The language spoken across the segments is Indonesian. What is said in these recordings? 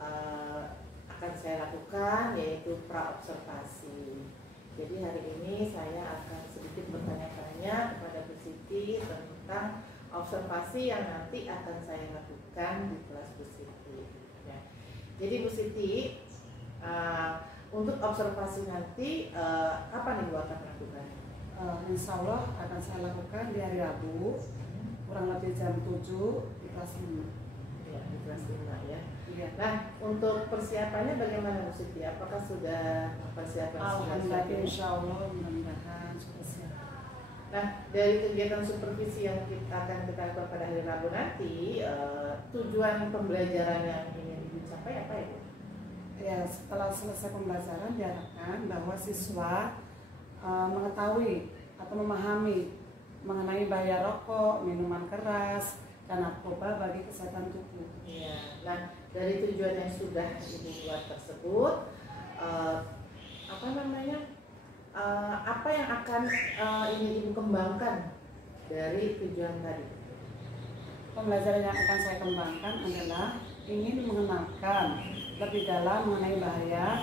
akan saya lakukan, yaitu pra-observasi. Jadi hari ini saya akan sedikit bertanya-tanya kepada Bu Siti tentang observasi yang nanti akan saya lakukan di kelas Bu Siti. Ya. Jadi Bu Siti, untuk observasi nanti kapan Ibu akan lakukan? Insya Allah akan saya lakukan di hari Rabu, kurang lebih jam 7 di kelas 5. Ya, di kelas 5 ya. Iya. Nah, untuk persiapannya bagaimana Bu Siti? Apakah sudah persiapan? Alhamdulillah, insya Allah mudah-mudahan sudah siap. Nah, dari kegiatan supervisi yang akan kita lakukan pada hari Rabu nanti, tujuan pembelajaran yang ingin dicapai apa ya Bu? Ya, setelah selesai pembelajaran diharapkan bahwa siswa mengetahui atau memahami mengenai bahaya rokok, minuman keras, dan narkoba bagi kesehatan tubuh. Ya, nah dari tujuan yang sudah Ibu buat tersebut, apa yang akan ingin Ibu kembangkan dari tujuan tadi? Pembelajaran yang akan saya kembangkan adalah ingin mengenalkan lebih dalam mengenai bahaya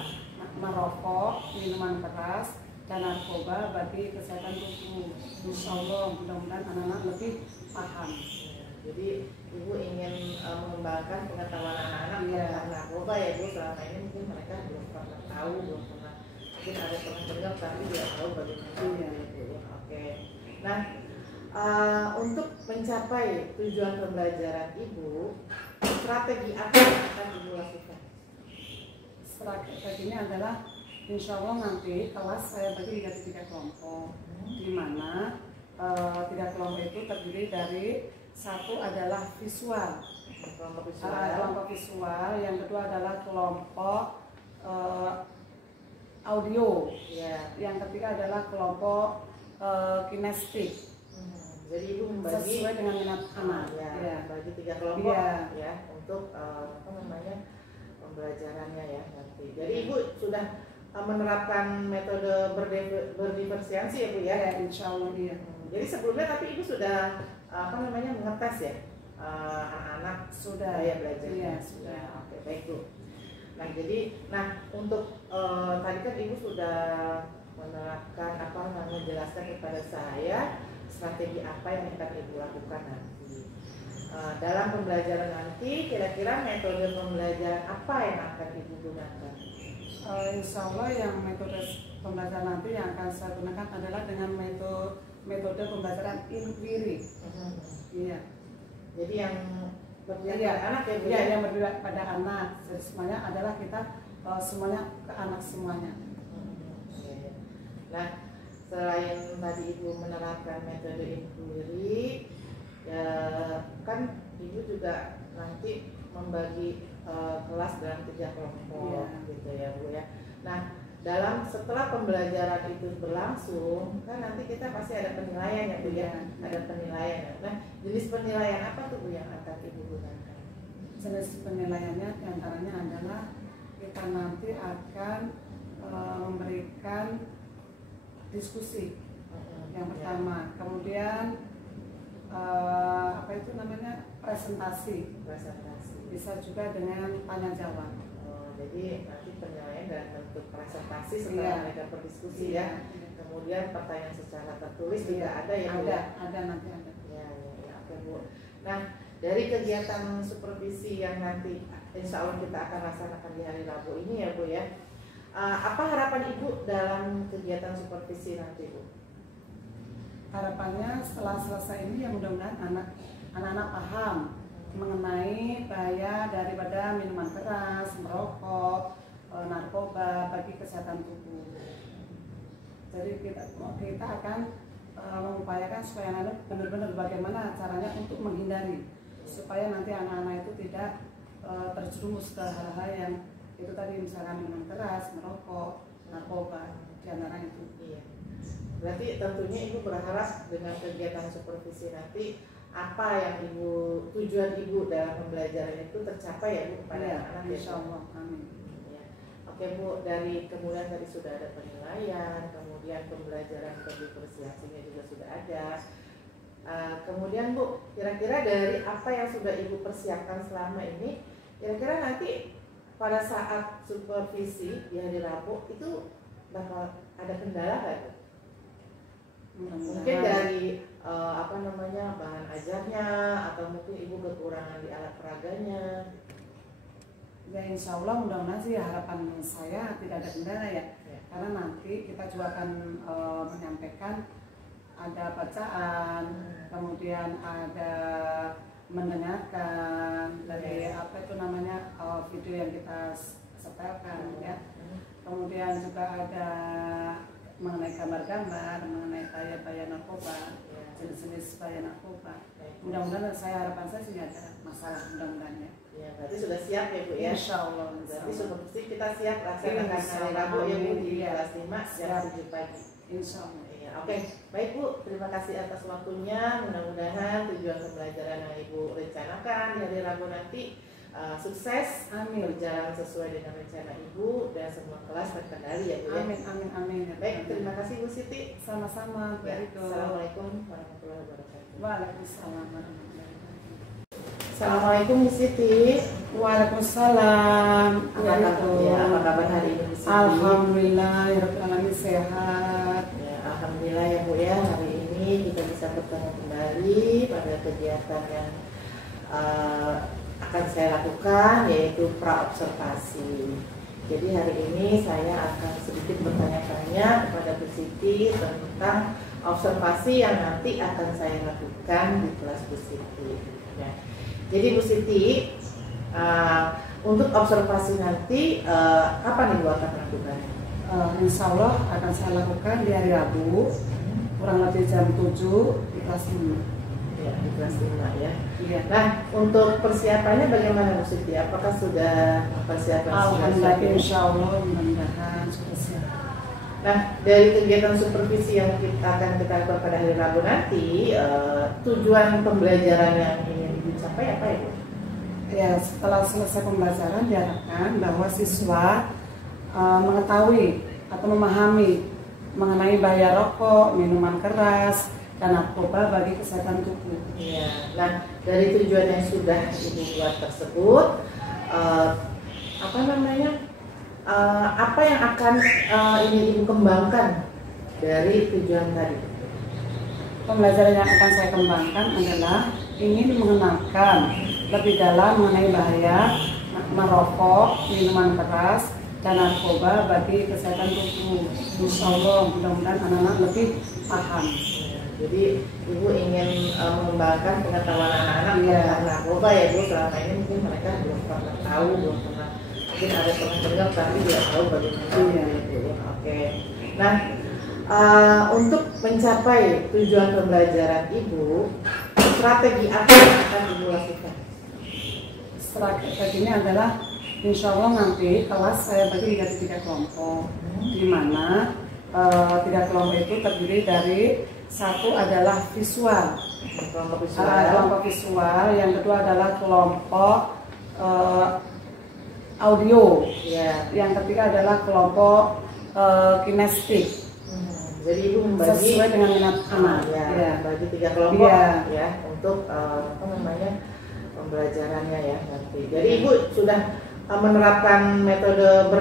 merokok, minuman keras, dan narkoba bagi kesehatan tubuh. Insya Allah mudah-mudahan anak-anak lebih paham. Jadi Ibu ingin mengembangkan pengetahuan anak-anak tentang narkoba ya Bu. Selama ini mungkin mereka belum pernah tahu, mungkin ada pernah dengar tapi tidak tahu bagaimana Bu. Oke. Nah, untuk mencapai tujuan pembelajaran Ibu, strategi apa yang akan Ibu lakukan? Strateginya adalah insya Allah nanti kelas saya bagi menjadi 3 kelompok, di mana 3 kelompok itu terdiri dari satu adalah visual, kelompok visual, yang kedua adalah kelompok audio, yang ketiga adalah kelompok kinestik. Jadi Ibu membagi sesuai dengan minat anak, bagi 3 kelompok ya untuk pembelajarannya ya nanti. Jadi Ibu sudah menerapkan metode berdiferensiasi ya Bu ya? Ya, insya Allah iya. Jadi sebelumnya tapi Ibu sudah mengetes ya anak-anak sudah ya belajar. Iya, sudah. Oke, baik Bu. Nah untuk tadi kan Ibu sudah menerapkan menjelaskan kepada saya strategi apa yang akan Ibu lakukan nanti. Dalam pembelajaran nanti kira-kira metode pembelajaran apa yang akan Ibu gunakan? Insya Allah yang metode pembelajaran nanti yang akan saya gunakan adalah dengan metode pembelajaran inquiry. Iya. Jadi yang berpihak pada anak ya Bu? Iya, yang berpihak pada anak. Jadi semuanya adalah kita semuanya ke anak semuanya. Nah, selain tadi Ibu menerapkan metode inquiry, ya kan Ibu juga nanti membagi kelas dalam 3 kelompok gitu ya Bu ya. Nah, setelah pembelajaran itu berlangsung kan nanti kita pasti ada penilaian ya Bu ya. Ada penilaian. Nah, jenis penilaian apa tuh Bu yang akan Ibu gunakan? Jenis penilaiannya diantaranya adalah kita nanti akan memberikan diskusi yang pertama, kemudian presentasi. Bisa juga dengan tanya jawab. Jadi nanti penilaian dalam bentuk presentasi setelah mereka berdiskusi ya. Kemudian pertanyaan secara tertulis juga ada ya Bu? Ada nanti ada. Ya, oke Bu. Nah, dari kegiatan supervisi yang nanti insya Allah kita akan laksanakan di hari Rabu ini ya Bu ya. Apa harapan Ibu dalam kegiatan supervisi nanti Bu? Harapannya setelah selesai ini ya mudah-mudahan anak-anak paham mengenai bahaya daripada minuman keras, merokok, narkoba bagi kesehatan tubuh. Jadi kita akan mengupayakan supaya anak benar-benar bagaimana caranya untuk menghindari supaya nanti anak-anak itu tidak terjerumus ke hal-hal yang itu tadi misalkan minuman keras, merokok, narkoba, di antara itu. Iya. Berarti tentunya Ibu berharap dengan kegiatan supervisi nanti apa yang tujuan Ibu dalam pembelajaran itu tercapai ya Bu kepada anak-anak ya. Insyaallah, amin. Ya. Oke Bu, kemudian tadi sudah ada penilaian, kemudian pembelajaran berdiferensiasinya juga sudah ada. Kemudian Bu, kira-kira dari apa yang sudah Ibu persiapkan selama ini, kira-kira nanti pada saat supervisi di hari Rabu itu bakal ada kendala nggak tuh? Mungkin dari bahan ajarnya atau mungkin ibu kekurangan di alat peraganya. Ya insya Allah mudah-mudahan sih harapan saya tidak ada kendala ya. Karena nanti kita juga akan menyampaikan ada bacaan, kemudian ada mendengarkan dari video yang kita setelkan ya. Kemudian juga ada mengenai gambar-gambar, mengenai bahaya narkoba, jenis-jenis bahaya narkoba. Mudah-mudahan harapan saya sih ada masalah mudah-mudahan ya. Ya, berarti sudah siap ya Bu ya? Insya Allah. Berarti supervisi kita siap laksanakan hari Rabu ya Bu di kelas 5 jam 7 pagi. Insya Allah. Ya, oke, baik Bu, terima kasih atas waktunya. Mudah-mudahan tujuan pembelajaran yang Ibu rencanakan di hari Rabu nanti sukses, amin, berjalan sesuai dengan rencana Ibu dan semua kelas terkendali ya Bu ya. Amin, amin, amin. Baik, terima kasih Bu Siti. Sama-sama. Ya, Assalamualaikum warahmatullahi wabarakatuh. Waalaikumsalam warahmatullahi wabarakatuh. Assalamualaikum Bu Siti. Waalaikumsalam. Apa kabar hari ini Bu Siti? Alhamdulillah, alamin sehat. Ya, alhamdulillah ya Bu ya, hari ini kita bisa bertemu kembali pada kegiatan yang akan saya lakukan, yaitu praobservasi. Jadi hari ini saya akan sedikit bertanya-tanya kepada Bu Siti tentang observasi yang nanti akan saya lakukan di kelas Bu Siti. Ya. Jadi Bu Siti, untuk observasi nanti kapan Ibu akan lakukan? Insya Allah akan saya lakukan di hari Rabu, kurang lebih jam 7 di kelas 5. Ya, di kelas 5 ya. Iya. Nah, untuk persiapannya bagaimana Bu Siti? Apakah sudah persiapan? Alhamdulillah, insya Allah mudah-mudahan sudah siap. Nah, dari kegiatan supervisi yang akan kita lakukan pada hari Rabu nanti, tujuan pembelajaran yang ingin dicapai apa ya Bu? Ya, setelah selesai pembelajaran diharapkan bahwa siswa mengetahui atau memahami mengenai bahaya rokok, minuman keras, dan narkoba bagi kesehatan tubuh. Ya. Nah, dari tujuan yang sudah Ibu buat tersebut, apa yang akan ingin Ibu kembangkan dari tujuan tadi? Pembelajaran yang akan saya kembangkan adalah ingin mengenalkan lebih dalam mengenai bahaya merokok, minuman keras, dan narkoba bagi kesehatan tubuh. Insya Allah mudah-mudahan anak-anak lebih paham. Jadi Ibu ingin mengembangkan pengetahuan anak-anak tentang narkoba ya Bu. Selama ini mungkin mereka belum pernah tahu, mungkin ada pernah dengar tapi tidak tahu bagaimana ya Bu. Oke. Nah, untuk mencapai tujuan pembelajaran Ibu, strategi apa yang akan Ibu lakukan? Strateginya adalah insya Allah nanti kelas saya bagi menjadi 3 kelompok, di mana 3 kelompok itu terdiri dari satu adalah visual, kelompok visual, yang kedua adalah kelompok audio, yang ketiga adalah kelompok kinestetik. Jadi Ibu membagi sesuai dengan minat anak, bagi 3 kelompok ya untuk pembelajarannya ya nanti. Jadi Ibu sudah menerapkan metode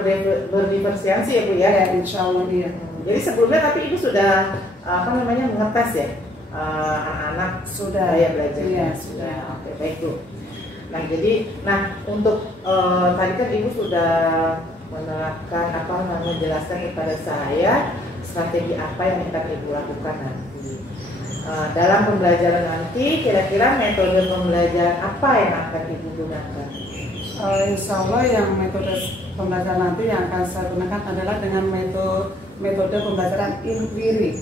berdiferensiasi ya Bu ya? Insya Allah iya. Jadi sebelumnya tapi Ibu sudah mengetes ya anak-anak sudah ya belajar. Iya, sudah. Oke, baik Bu. Nah untuk tadi kan Ibu sudah menerapkan menjelaskan kepada saya strategi apa yang akan Ibu lakukan nanti. Dalam pembelajaran nanti kira-kira metode pembelajaran apa yang akan Ibu gunakan? Insya Allah yang metode pembelajaran nanti yang akan saya gunakan adalah dengan metode pembelajaran inquiry.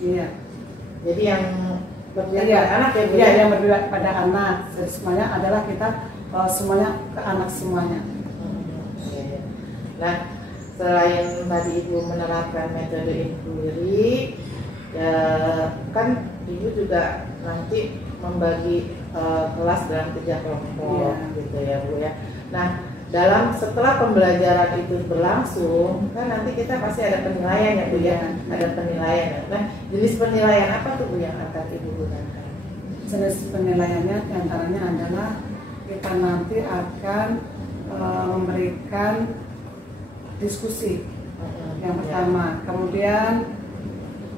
Iya. Jadi yang berpihak pada anak ya Bu? Iya, yang berpihak pada anak. Jadi semuanya adalah kita semuanya ke anak semuanya. Nah, selain tadi Ibu menerapkan metode inquiry, kan Ibu juga nanti membagi kelas dalam 3 kelompok gitu ya Bu ya. Nah, setelah pembelajaran itu berlangsung, kan nanti kita pasti ada penilaian ya Bu ya, ada penilaian. Nah, jenis penilaian apa tuh Bu yang akan Ibu gunakan? Jenis penilaiannya diantaranya adalah kita nanti akan memberikan diskusi yang pertama, kemudian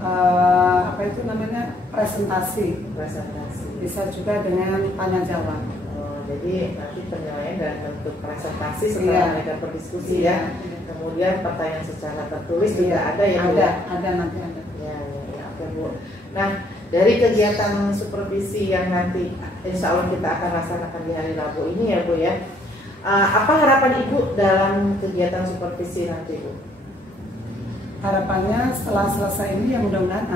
apa itu namanya, presentasi, bisa juga dengan tanya jawab. Jadi nanti penilaian dalam bentuk presentasi setelah mereka berdiskusi ya. Kemudian pertanyaan secara tertulis juga ada ya Bu? Ada nanti ada. Ya, oke Bu. Nah, dari kegiatan supervisi yang nanti insya Allah kita akan laksanakan di hari Rabu ini ya Bu ya, apa harapan Ibu dalam kegiatan supervisi nanti Bu? Harapannya setelah selesai ini ya mudah-mudahan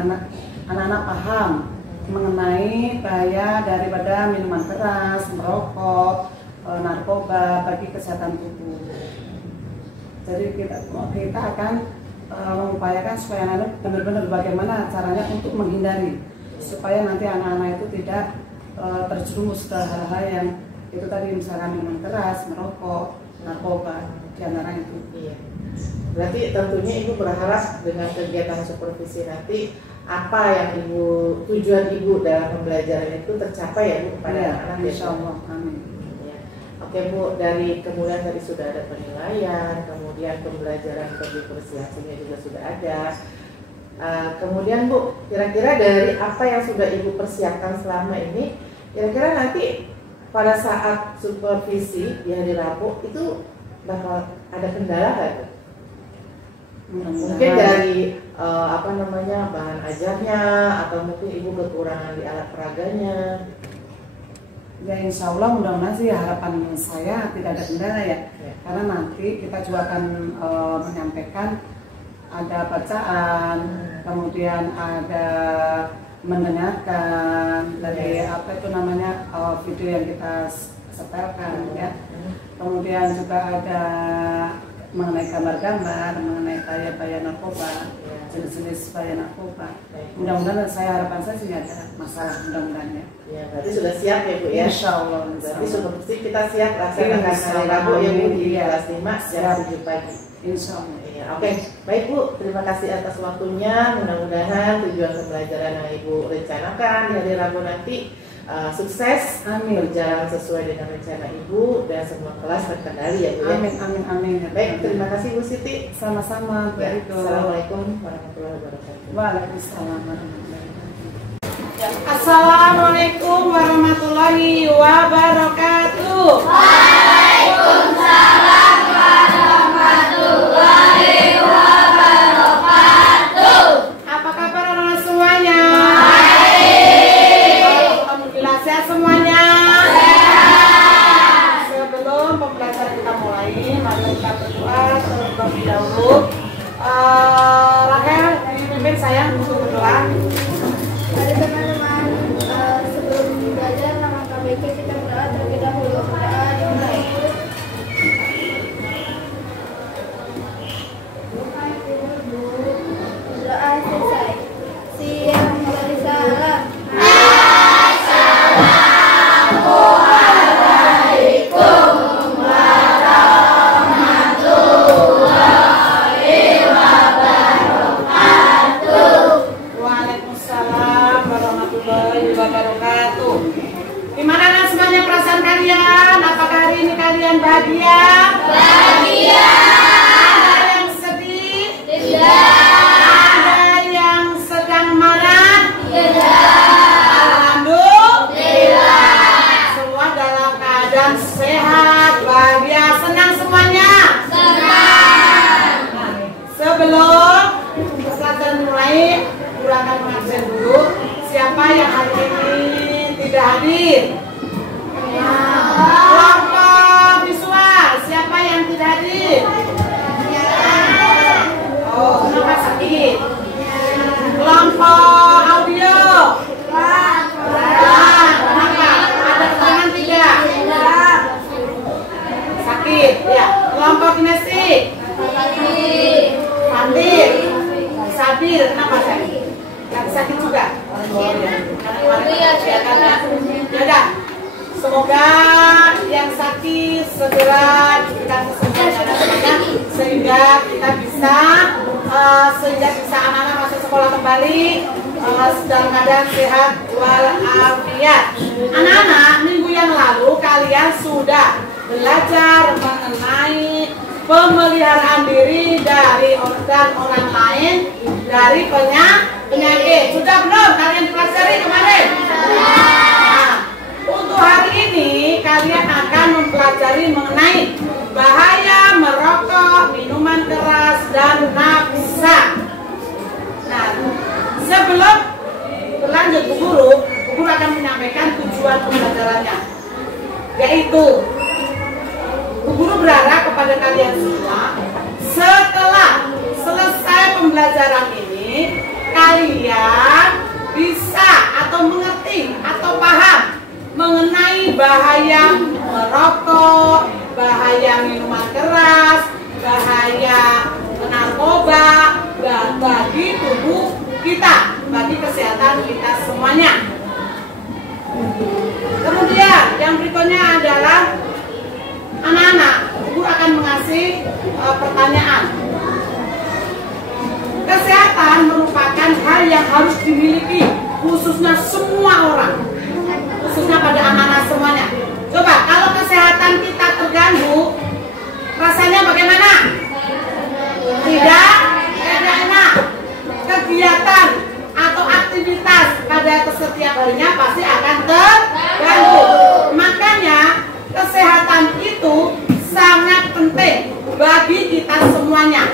anak-anak paham mengenai bahaya daripada minuman keras, merokok, narkoba bagi kesehatan tubuh. Jadi kita akan mengupayakan supaya anak benar-benar bagaimana caranya untuk menghindari, supaya nanti anak-anak itu tidak terjerumus ke hal-hal yang itu tadi, misalkan minuman keras, merokok, narkoba, di antara itu. Iya. Berarti tentunya Ibu berharap dengan kegiatan supervisi nanti apa yang tujuan Ibu dalam pembelajaran itu tercapai ya Bu pada anak-anak. Insya Allah, amin. Ya. Oke Bu, kemudian tadi sudah ada penilaian, kemudian pembelajaran bagi persiapannya juga sudah ada. Kemudian Bu, kira-kira dari apa yang sudah Ibu persiapkan selama ini, kira-kira nanti pada saat supervisi di hari Rabu itu bakal ada kendala nggak Bu? Mungkin dari bahan ajarnya, atau mungkin Ibu kekurangan di alat peraganya. Ya insya Allah mudah-mudahan sih harapan saya tidak ada kendala ya. Karena nanti kita juga akan menyampaikan ada bacaan, kemudian ada mendengarkan dari video yang kita setelkan ya. Kemudian juga ada mengenai gambar-gambar, mengenai bahaya narkoba, jenis-jenis bahaya narkoba. Mudah-mudahan harapan saya sih nggak ada masalah, mudah-mudahan ya. Ya, berarti sudah siap ya Bu ya? Insya Allah. Berarti supervisi kita siap laksanakan hari Rabu ya Bu di kelas 5 jam 7 pagi. Insya Allah. Ya, oke. Baik Bu, terima kasih atas waktunya. Mudah-mudahan tujuan pembelajaran yang Ibu rencanakan di hari Rabu nanti sukses, berjalan sesuai dengan rencana Ibu dan semua kelas terkendali ya Bu ya. Amin. Baik, terima kasih Bu Siti. Sama-sama. Ya, Assalamualaikum warahmatullahi wabarakatuh. Waalaikumsalam warahmatullahi wabarakatuh. Assalamualaikum warahmatullahi wabarakatuh. Waalaikumsalam warahmatullahi wabarakatuh. Apa kabar anak-anak semuanya? Alhamdulillah sehat semuanya. Sebelum pembelajaran kita mulai, mari kita berdoa terlebih dahulu. Rahel, pimpin saya untuk berdoa. Mari teman-teman, sebelum belajar langkah baiknya kita berdoa terlebih dahulu. Berdoa dimulai. Berdoa selesai. Siang dari salam. Assalamualaikum warahmatullahi wabarakatuh. Waalaikumsalam warahmatullahi wabarakatuh. Gimana anak semuanya perasaan kalian? Apakah hari ini kalian bahagia? Bahagia. Ada yang sedih? Tidak. Ada yang sedang marah? Tidak. Alhamdulillah. Semua dalam keadaan sehat, bahagia, senang semuanya. Senang. Sebelum pelajaran mulai, guru akan mengabsen dulu siapa yang hari ini tidak hadir. Kelompok visual, siapa yang tidak hadir? Oh, kenapa sakit? Kelompok audio. Kenapa? Ada keterangan tidak? Sakit, ya. Kelompok kinestetik. Pandir. Sabil, kenapa sakit? Sakit juga. Ya, semoga yang sakit segera diberikan kesembuhan sehingga kita bisa anak-anak masuk sekolah kembali dalam keadaan sehat walafiat. Anak-anak, minggu yang lalu kalian sudah belajar mengenai pemeliharaan diri dari dan orang lain dari penyakit. Sudah belum kalian pelajari kemarin? Nah, untuk hari ini kalian akan mempelajari mengenai bahaya merokok, minuman keras, dan nafsa. Nah, sebelum berlanjut Bu Guru akan menyampaikan tujuan pembelajarannya, yaitu Bu Guru berharap kepada kalian semua setelah selesai pembelajaran ini kalian bisa atau mengerti atau paham mengenai bahaya merokok, bahaya minuman keras, bahaya narkoba bagi tubuh kita, bagi kesehatan kita semuanya. Kemudian yang berikutnya adalah anak-anak, Guru akan mengasih pertanyaan. Kesehatan merupakan hal yang harus dimiliki khususnya semua orang, khususnya pada anak-anak semuanya. Coba kalau kesehatan kita terganggu, rasanya bagaimana? Tidak enak. Kegiatan atau aktivitas pada setiap harinya pasti akan terganggu. Makanya kesehatan itu sangat penting bagi kita semuanya.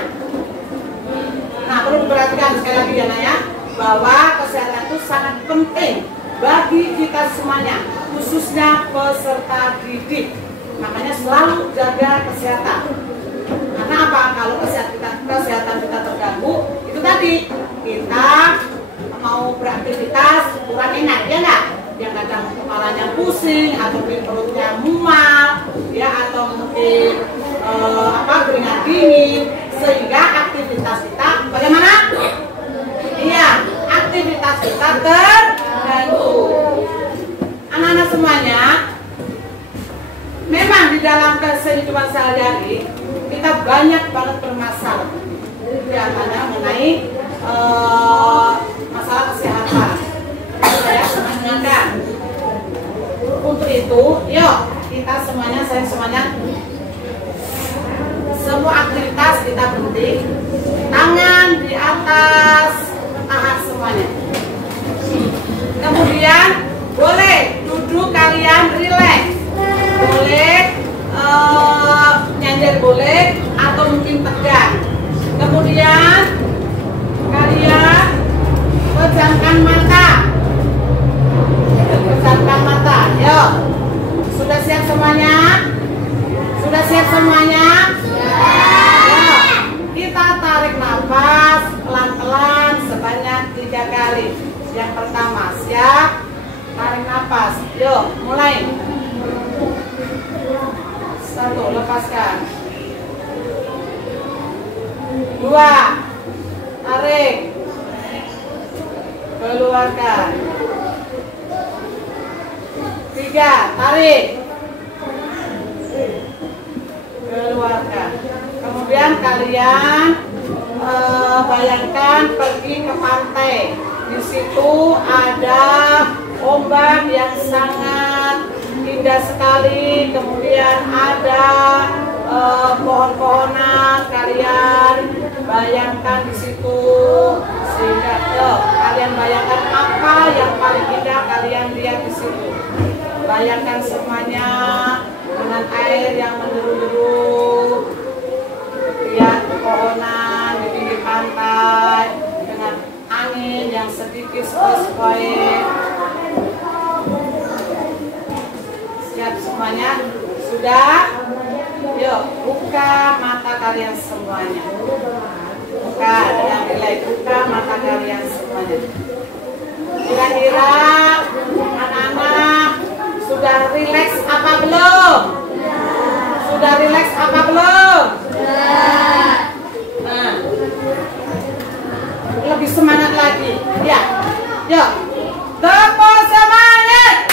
Nah, perlu diperhatikan sekali lagi ya Naya, bahwa kesehatan itu sangat penting bagi kita semuanya, khususnya peserta didik. Makanya selalu jaga kesehatan. Karena apa? Kalau kesehatan kita terganggu, itu tadi kita mau beraktivitas kurang enak, ya nggak? Yang kadang kepalanya pusing, atau perutnya mual, ya, atau mungkin keringat dingin, sehingga aktivitas kita bagaimana? Iya, aktivitas kita terganggu. Anak-anak semuanya, memang di dalam kehidupan sehari-hari kita banyak banget bermasalah, diantaranya mengenai masalah kesehatan. Saya mengingatkan untuk itu, yuk kita semuanya, saya semuanya, semua aktivitas kita berhenti, tangan di atas paha semuanya. Kemudian boleh duduk kalian rileks, boleh nyender boleh, atau mungkin tegak. Kemudian kalian pejamkan mata, yuk. Sudah siap semuanya? Sudah siap semuanya? Yuk. Kita tarik nafas pelan-pelan sebanyak 3 kali. Yang pertama, siap? Tarik nafas, yuk mulai. 1, lepaskan. 2, tarik, keluarkan. 3, tarik, keluarkan. Kemudian kalian bayangkan pergi ke pantai. Di situ ada ombak yang sangat indah sekali. Kemudian ada pohon-pohonan. Kalian bayangkan di situ, sehingga kalian bayangkan apa yang paling indah kalian lihat di situ. Bayangkan semuanya dengan air yang menderu-deru, lihat pepohonan di pinggir pantai dengan angin yang sedikit sepoi-sepoi. Siap semuanya? Sudah? Yuk, buka mata kalian semuanya. Buka dengan rileks, buka mata kalian semuanya. Kira-kira anak-anak sudah rileks apa belum? Sudah rileks apa belum? Nah, lebih semangat lagi. Ya, yuk. Tepuk semangat.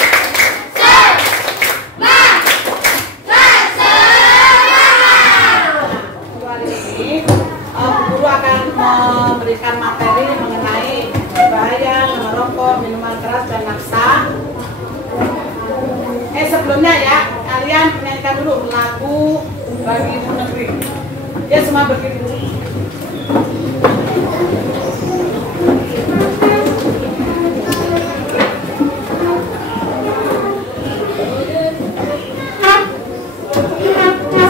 Guru akan memberikan materi mengenai bahaya merokok, minuman keras, dan nafsa. Sebelumnya ya, kalian menyanyikan dulu lagu Bagi Ibu Negeri. Ya semua berdiri dulu.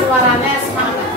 Suaranya semangat.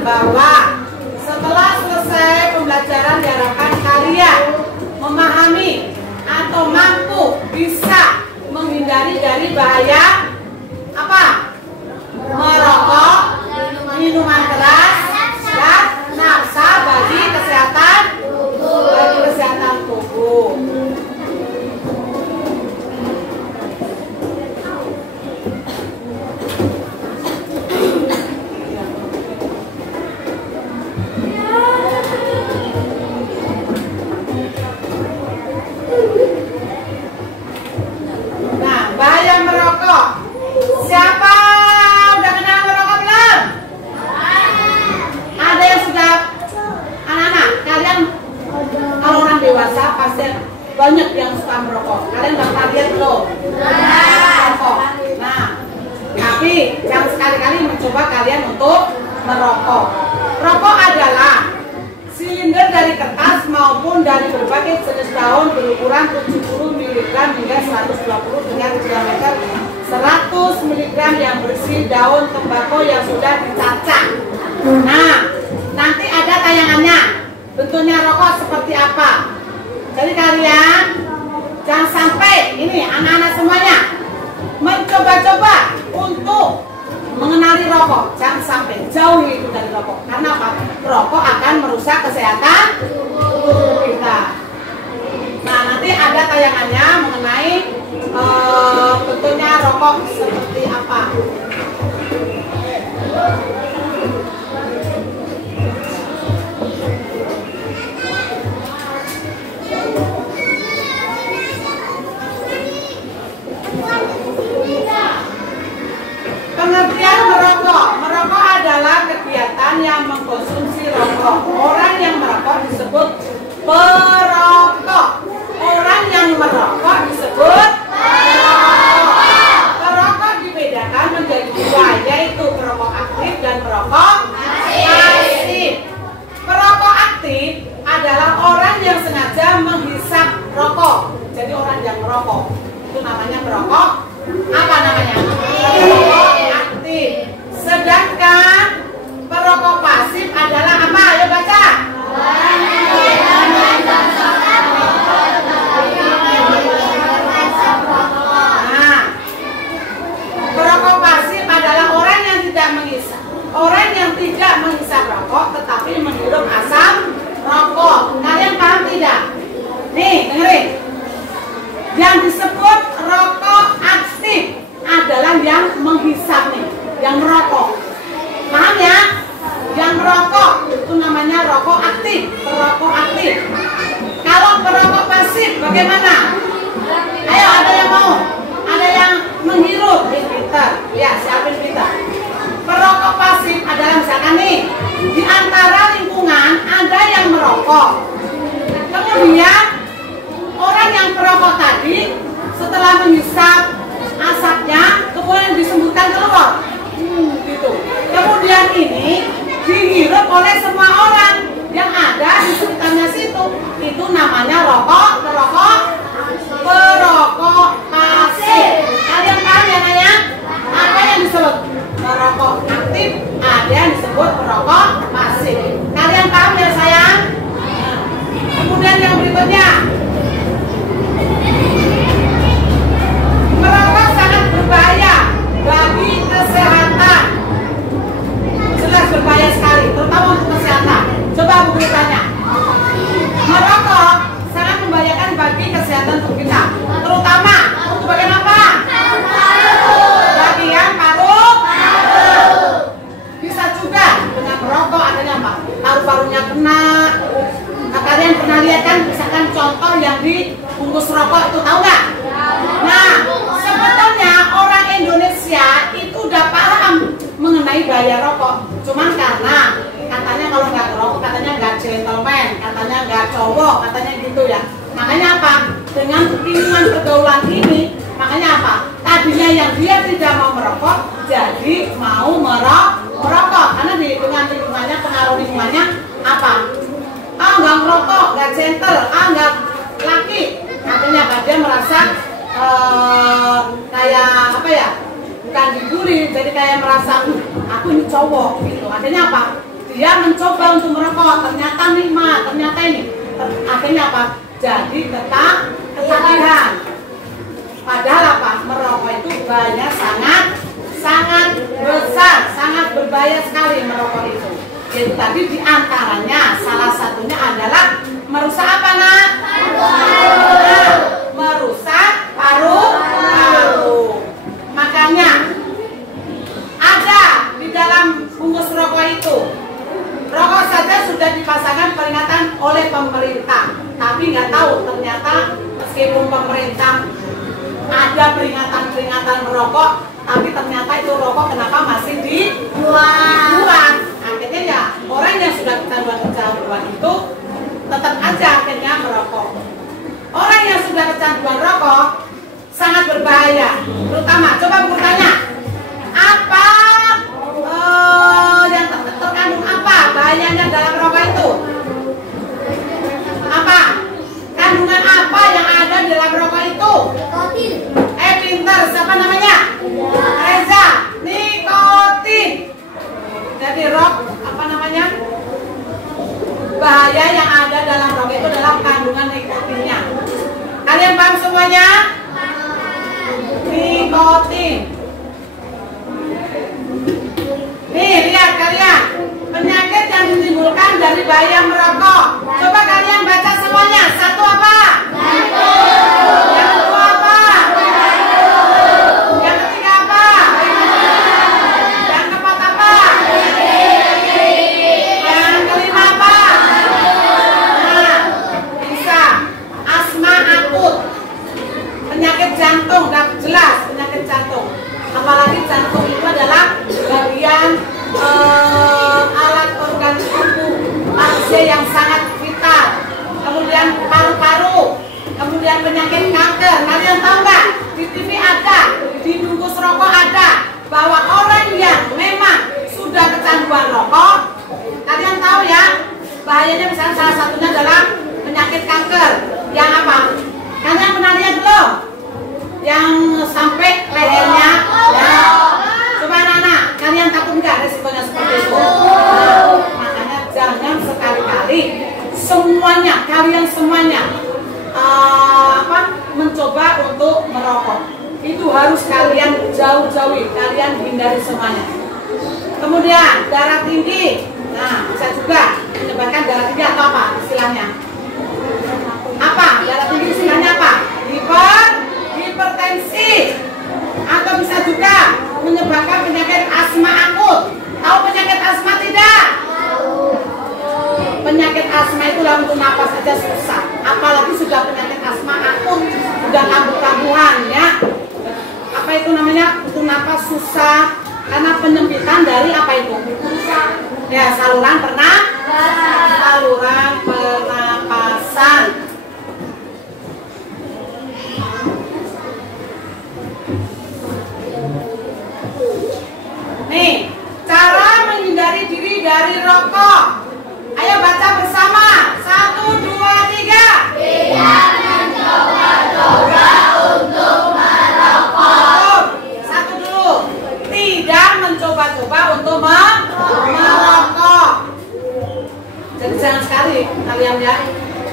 Bahwa setelah selesai pembelajaran diharapkan kalian memahami atau mampu bisa menghindari dari bahaya apa? Merokok, minuman keras, dan narkoba bagi kesehatan tubuh. Siapa udah kenal merokok belum? Ada yang sudah? Anak-anak, kalian kalau orang dewasa pasti banyak yang suka merokok. Kalian bakal lihat belum? Merokok. Nah, tapi yang sekali-kali mencoba kalian untuk merokok. Rokok adalah silinder dari kertas maupun dari berbagai jenis daun berukuran 70 mg hingga 120 dengan diameter 100 mg yang berisi daun tembakau yang sudah dicacah. Nah, nanti ada tayangannya. Bentuknya rokok seperti apa. Jadi kalian jangan sampai ini anak-anak semuanya mencoba-coba untuk mengenali rokok. Jangan sampai jauhi itu dari rokok. Karena apa? Rokok akan merusak kesehatan tubuh kita. Nah, nanti ada tayangannya mengenai bentuknya rokok seperti apa. Pengertian merokok. Merokok adalah kegiatan yang mengkonsumsi rokok. Orang yang merokok disebut perokok. Orang yang merokok disebut perokok. Perokok dibedakan menjadi dua, yaitu perokok aktif merokok. Itu namanya perokok apa namanya? Perokok aktif. Sedangkan perokok pasif adalah apa? Ayo baca. Nah, perokok pasif adalah orang yang tidak menghisap. Orang yang tidak menghisap rokok tetapi menghirup asap rokok. Kalian paham tidak? Nih, dengerin. Yang disebut rokok aktif adalah yang menghisap nih, yang merokok. Paham ya? Yang merokok itu namanya rokok aktif, perokok aktif. Kalau perokok pasif bagaimana? Ayo, ada yang mau? Ada yang menghirup? Pintar. Ya, siapin pintar. Perokok pasif adalah misalkan nih, di antara lingkungan ada yang merokok. Kemudian orang yang perokok tadi setelah menghisap asapnya kemudian disembunyikan keluar. Gitu. Kemudian ini dihirup oleh semua orang yang ada di sekitarnya situ. Itu namanya perokok pasif. Kalian paham ya Naya? Ada yang disebut perokok aktif, ada yang disebut perokok pasif. Kalian paham ya sayang? Kemudian yang berikutnya, merokok sangat berbahaya bagi kesehatan. Jelas berbahaya sekali, terutama untuk kesehatan. Coba Bu Guru tanya, merokok sangat membahayakan bagi kesehatan tubuh kita, terutama untuk bagian apa? Bagian paru. Bisa juga dengan merokok adanya apa? Paru-parunya kena. Nah, kalian pernah lihat kan, misalkan contoh yang dibungkus rokok itu, tahu nggak? Nah, sebetulnya orang Indonesia itu udah paham mengenai bahaya rokok. Cuman karena katanya kalau nggak ngerokok, katanya nggak gentleman, katanya nggak cowok, katanya gitu ya. Makanya apa? Dengan lingkungan pergaulan ini, makanya apa? Tadinya yang dia tidak mau merokok, jadi mau merokok. Karena di lingkungannya, pengaruh lingkungannya apa? Ah, nggak ngerokok, nggak gentle, nggak laki. Artinya apa? Dia merasa kayak apa ya? Bukan dibully, jadi kayak merasa aku ini cowok gitu. Artinya apa? Dia mencoba untuk merokok, ternyata nikmat, ternyata ini. Artinya apa? Jadi ketagihan. Padahal apa? Merokok itu bahayanya sangat besar, sangat berbahaya sekali merokok itu. Jadi tadi diantaranya salah satunya adalah merusak apa nak? Nah, merusak paru-paru. Makanya ada di dalam bungkus rokok itu, rokok saja sudah dipasangkan peringatan oleh pemerintah. Tapi nggak tahu ternyata meskipun pemerintah ada peringatan merokok, tapi ternyata itu rokok kenapa masih dibuang. Akhirnya ya orang yang sudah kecanduan itu tetap aja akhirnya merokok. Orang yang sudah kecanduan rokok sangat berbahaya. Terutama, coba aku tanya, apa yang terkandung apa bahayanya dalam rokok itu? Apa? Kandungan apa yang ada di dalam rokok itu? Nikotin. Pinter, siapa namanya? Reza. Nikotin. Jadi apa namanya? Bahaya yang ada dalam rokok itu adalah kandungan nikotinnya. Kalian paham semuanya? Nikotin. Nih, lihat kalian. Penyakit yang ditimbulkan dari bahaya merokok. Coba kalian baca semuanya. Satu apa? Yang kedua apa? Yang ketiga apa? Yang keempat apa? Yang kelima apa? Nah, bisa asma akut, penyakit jantung, udah jelas penyakit jantung. Apalagi jantung itu adalah bagian alat organ tubuh manusia yang sangat vital. Kemudian paru-paru, kemudian penyakit kanker. Kalian tahu nggak? Di TV ada, di bungkus rokok ada bahwa orang yang memang sudah kecanduan rokok, kalian tahu ya bahayanya, misalnya salah satunya adalah penyakit kanker. Yang apa? Kalian pernah lihat belum? Yang sampai lehernya ya. Coba anak-anak, kalian takut nggak resikonya seperti itu? Nah, makanya jangan sekali-kali semuanya, kalian semuanya mencoba untuk merokok. Itu harus kalian jauh-jauhi, kalian hindari semuanya. Kemudian darah tinggi, nah bisa juga menyebabkan darah tinggi atau apa istilahnya? Apa? Darah tinggi istilahnya apa? Hipertensi, atau bisa juga menyebabkan penyakit asma akut. Tahu penyakit asma tidak? Penyakit asma itu untuk napas saja susah, apalagi sudah penyakit asma akut, sudah kambuh-kambuhan ya. Apa itu namanya? Untuk napas susah karena penyempitan dari apa itu? Ya, saluran pernapasan. Nih, cara menghindari diri dari rokok. Ayo baca bersama. 1, 2, 3. Tidak mencoba-coba untuk merokok. Satu dulu. Tidak mencoba-coba untuk merokok. Jadi jangan sekali kalian ya.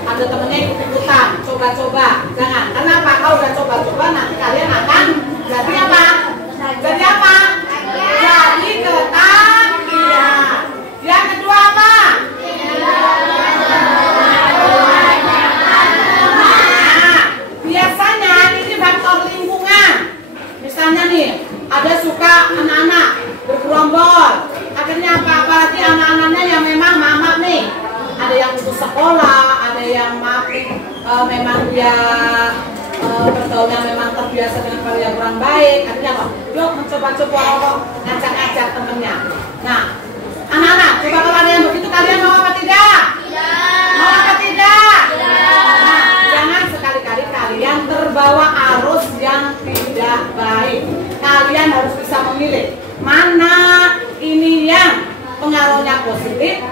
Ada temennya ikut-ikutan, coba-coba. Jangan. Kenapa? Kalau udah coba-coba nanti kalian akan jadi apa? Jadi apa? Jadi ketagihan. Yang kedua apa? Nah, biasanya ini faktor lingkungan. Misalnya nih, ada suka anak-anak bergerombol. Akhirnya apa? Apalagi anak-anaknya yang memang mamak nih. Ada yang putus sekolah, ada yang memang dia pergaulan memang terbiasa dengan hal yang kurang baik. Akhirnya apa? Yuk mencoba-coba ngajak-ngajak temennya. Nah, anak-anak, coba kalau ada yang begitu kalian mau apa tidak? Mau apa tidak? Nah, jangan sekali-kali kalian terbawa arus yang tidak baik. Kalian harus bisa memilih mana ini yang pengaruhnya positif,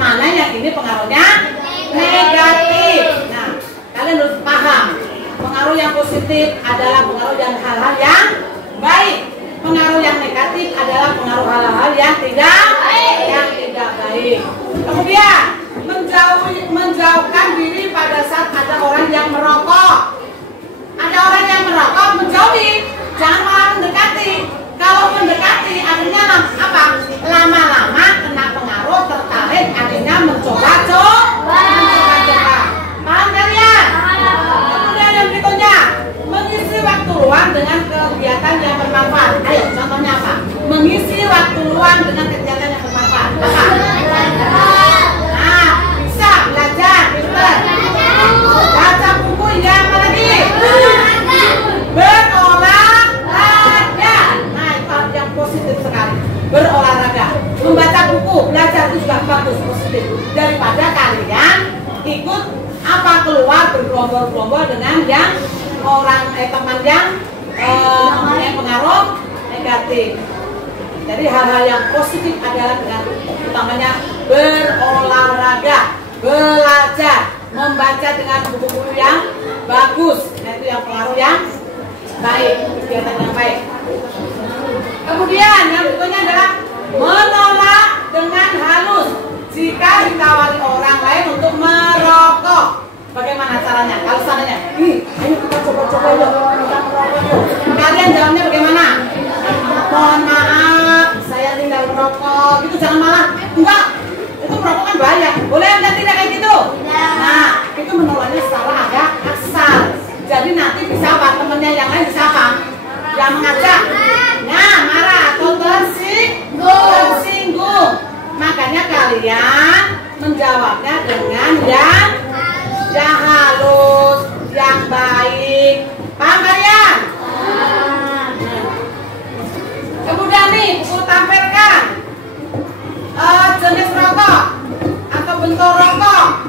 mana yang ini pengaruhnya negatif. Nah, kalian harus paham. Pengaruh yang positif adalah pengaruh yang hal-hal yang baik. Pengaruh yang negatif adalah pengaruh hal-hal yang tidak baik. Kemudian menjauhkan diri pada saat ada orang yang merokok. Ada orang yang merokok, menjauhi, jangan malah mendekati. Kalau mendekati akhirnya apa? Lama-lama kena pengaruh, tertarik, akhirnya mencoba-coba. Paham kalian? Kemudian yang berikutnya, mengisi waktu luang dengan kegiatan yang bermanfaat. Ayo, contohnya apa? Mengisi waktu luang dengan kegiatan yang bermanfaat. Apa? Nah, bisa belajar, pinter. Baca buku, ya apa lagi? Berolahraga. Nah, itu yang positif sekali. Berolahraga, membaca buku, belajar itu juga bagus, positif. Daripada kalian ikut keluar bergerombol-gerombol dengan yang teman yang mempunyai pengaruh negatif. Jadi hal-hal yang positif adalah dengan utamanya berolahraga, belajar, membaca dengan buku-buku yang bagus. Nah, itu yang pengaruh yang baik, kegiatan yang baik. Kemudian yang berikutnya adalah menolak dengan halus jika ditawari orang lain untuk merokok. Bagaimana caranya? Kalau seandainya, ayo kita coba-coba yuk, kita merokok yuk. Kalian jawabnya bagaimana? Mohon maaf, saya tinggal merokok. Itu jangan malah, enggak, itu merokok kan bahaya. Boleh enggak tidak kayak gitu? Nah, itu menolaknya secara agak kasar. Jadi nanti bisa apa? Temennya yang lain bisa apa? Yang mengajak. Nah, marah atau tersinggung. Makanya kalian menjawabnya dengan yang halus, yang baik. Paham kalian? Kemudian nih, aku tampilkan jenis rokok atau bentuk rokok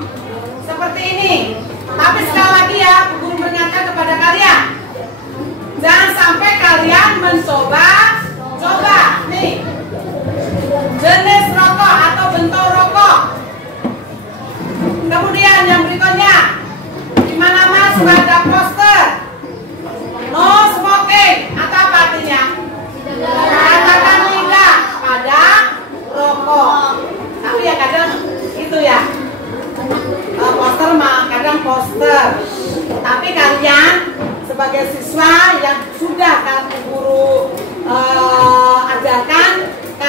seperti ini. Tapi sekali lagi ya, guru mengingatkan kepada kalian, jangan sampai kalian mencoba nih jenis rokok atau bentuk rokok. Kemudian yang berikutnya, di mana-mana sudah ada poster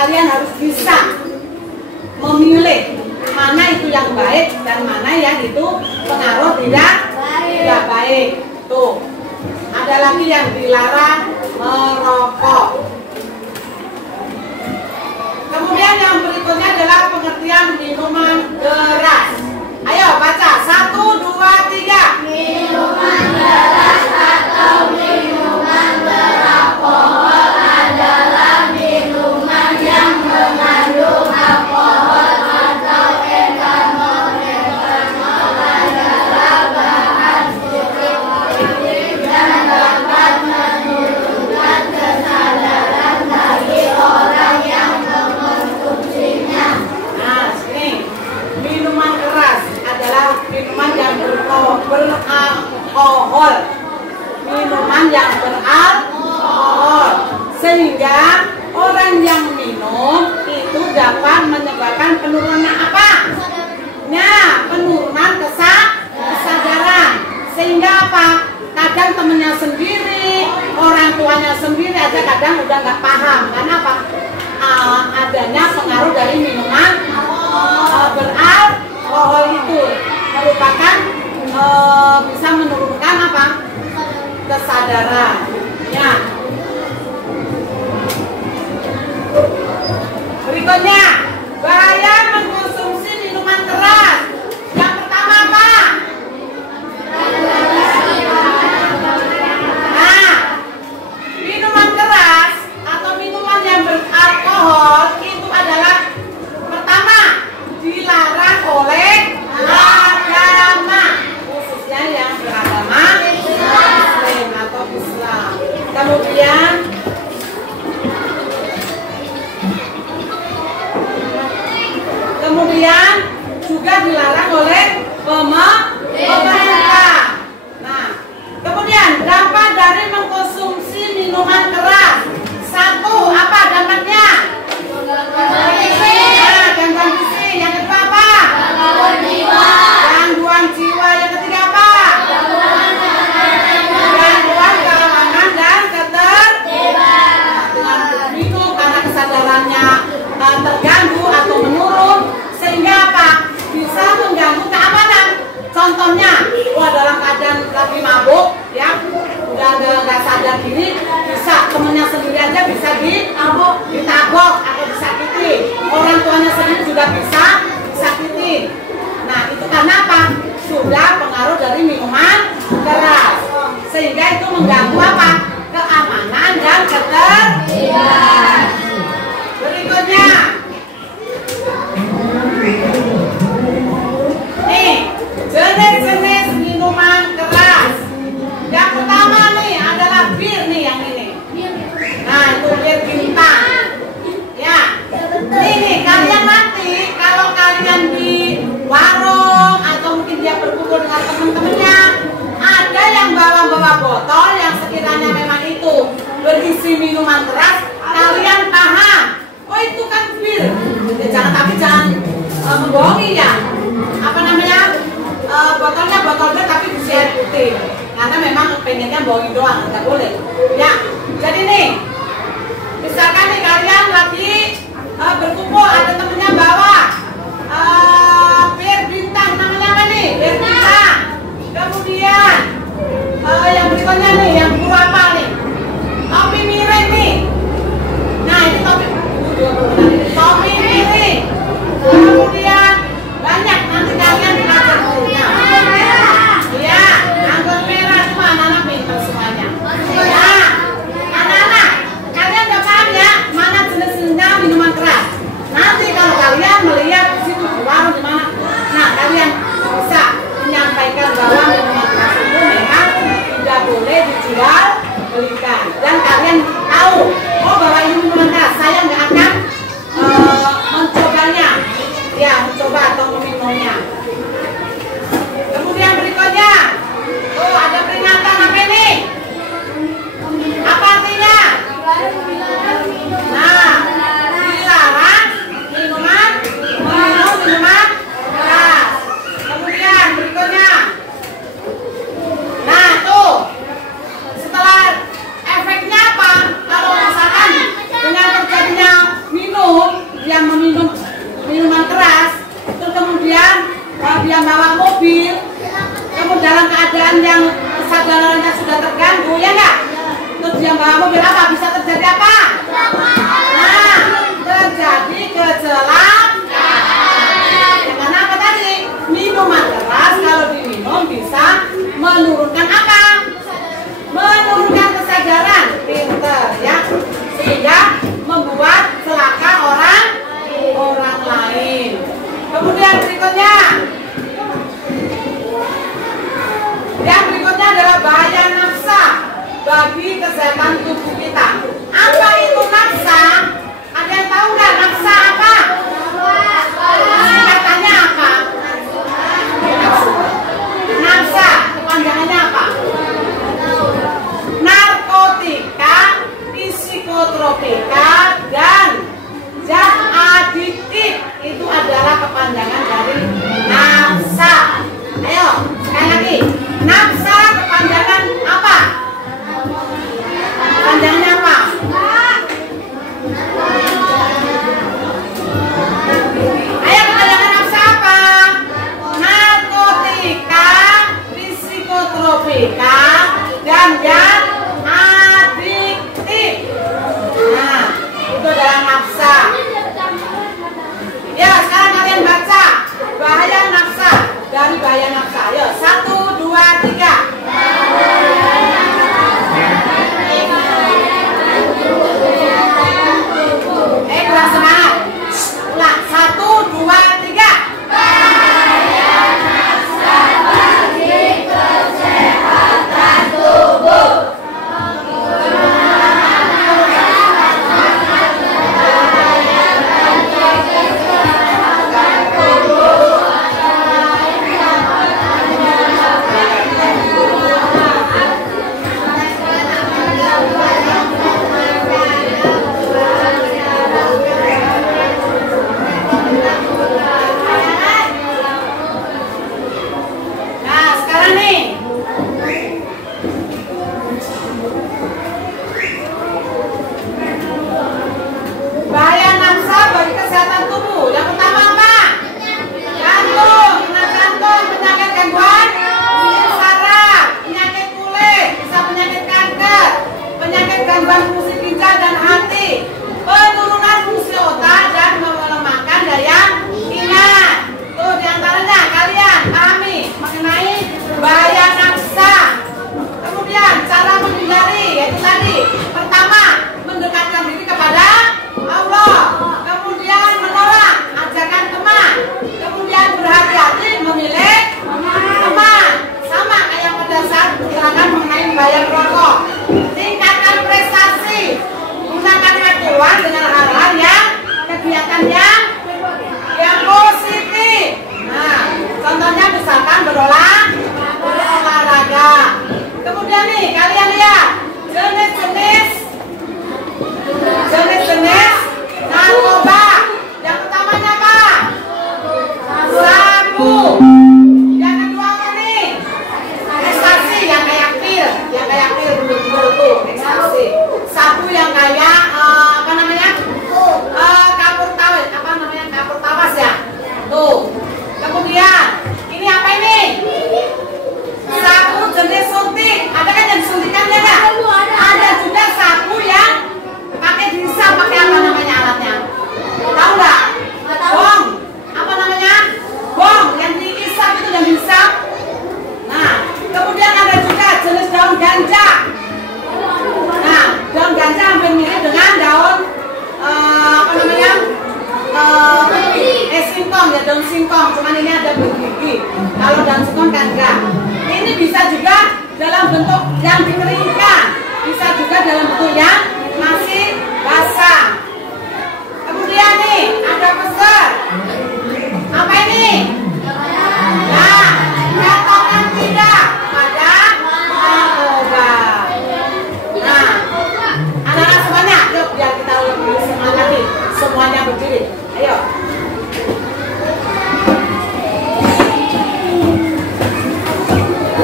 kalian harus bisa memilih mana itu yang baik dan mana yang itu pengaruh tidak baik. Tuh, ada lagi yang dilarang merokok. Kemudian yang berikutnya adalah pengertian minuman keras. Ayo baca 1, 2, 3. Minuman keras atau minuman beralkohol adalah minuman yang mengandung alkohol atau etanol. Etanol adalah bahan struktur yang dapat menurunkan kesadaran bagi orang yang mengonsumsinya. Nah, sini minuman keras adalah minuman yang beralkohol. Minuman yang beralkohol, sehingga orang yang minum itu dapat menyebabkan penurunan apa? Nah, penurunan kesadaran. Sehingga apa? Kadang temennya sendiri, orang tuanya sendiri aja kadang udah nggak paham. Karena apa? Adanya pengaruh dari minuman beralkohol itu merupakan bisa menurunkan apa? Kesadaran. Ya. Berikutnya, bahaya mengkonsumsi minuman keras. Yang pertama apa? Nah, minuman keras atau minuman yang beralkohol itu adalah pertama dilarang oleh agama, khususnya yang beragama Muslim atau Islam. Kemudian juga dilarang oleh pemerintah. Nah, kemudian dampak dari mengkonsumsi minuman keras. 1, apa dampaknya? Gangguan fisik. Yang kedua apa? Gangguan jiwa. Yang ketiga apa? Gangguan keamanan dan ketertiban. Dengan begitu, karena kesadarannya terganggu atau menurun, sehingga apa? Bisa mengganggu keamanan. Contohnya, dalam keadaan lagi mabuk, ya, udah nggak sadar diri, bisa temennya sendiri aja bisa ditabok atau disakiti. Orang tuanya sendiri juga bisa disakiti. Nah, itu karena apa? Sudah pengaruh dari minuman keras, sehingga itu mengganggu apa? Keamanan dan ketertiban. Berikutnya, nih jenis-jenis minuman keras. Yang pertama nih adalah bir nih, yang ini. Nah, itu bir bintang. Ya, ini kalian nanti kalau kalian di warung atau mungkin dia berkumpul dengan teman-temannya, ada yang bawa botol yang sekiranya memang itu berisi minuman keras, kalian paham, oh itu kan bir. Tapi jangan membohongi ya. Apa namanya? Botolnya botol bir tapi berisi air putih. Karena memang pengennya bohongin doang, nggak boleh. Ya, jadi nih, misalkan nih kalian lagi berkumpul, ada temennya bawa bir bintang, namanya apa nih? Bir bintang. Kemudian yang berikutnya nih, yang apa nih? Kopi mireng nih. singkong ya, daun singkong, cuman ini ada bergigi. Kalau daun singkong kan enggak. Ini bisa juga dalam bentuk yang dikeringkan, bisa juga dalam bentuk yang masih basah. Kemudian nih ada peser. Apa ini? Nah, potongan tidak pada narkoba. Nah, anak-anak semuanya, yuk biar kita lebih semangat lagi. Semuanya berdiri. Ayo.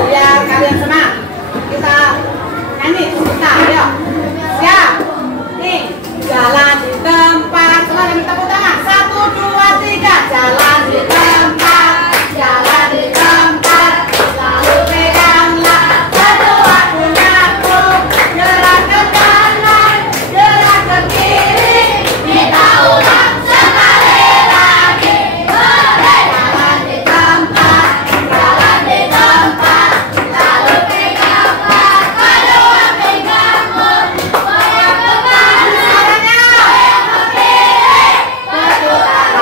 Biar kalian senang. Kita nyanyi sebentar. Ayo. Siap. Nih, jalan di tempat. Semuanya minta tepuk tangan. 1, 2, 3. Jalan di tempat. Jalan di tempat. Lalu peganglah kedua punyaku. Gerak ke kanan, gerak ke kiri. Kita ulang sekali lagi. Jalan di tempat. Jalan di tempat. Lalu peganglah kedua pinggangmu. Goyang ke kanan, goyang ke kiri. Berputar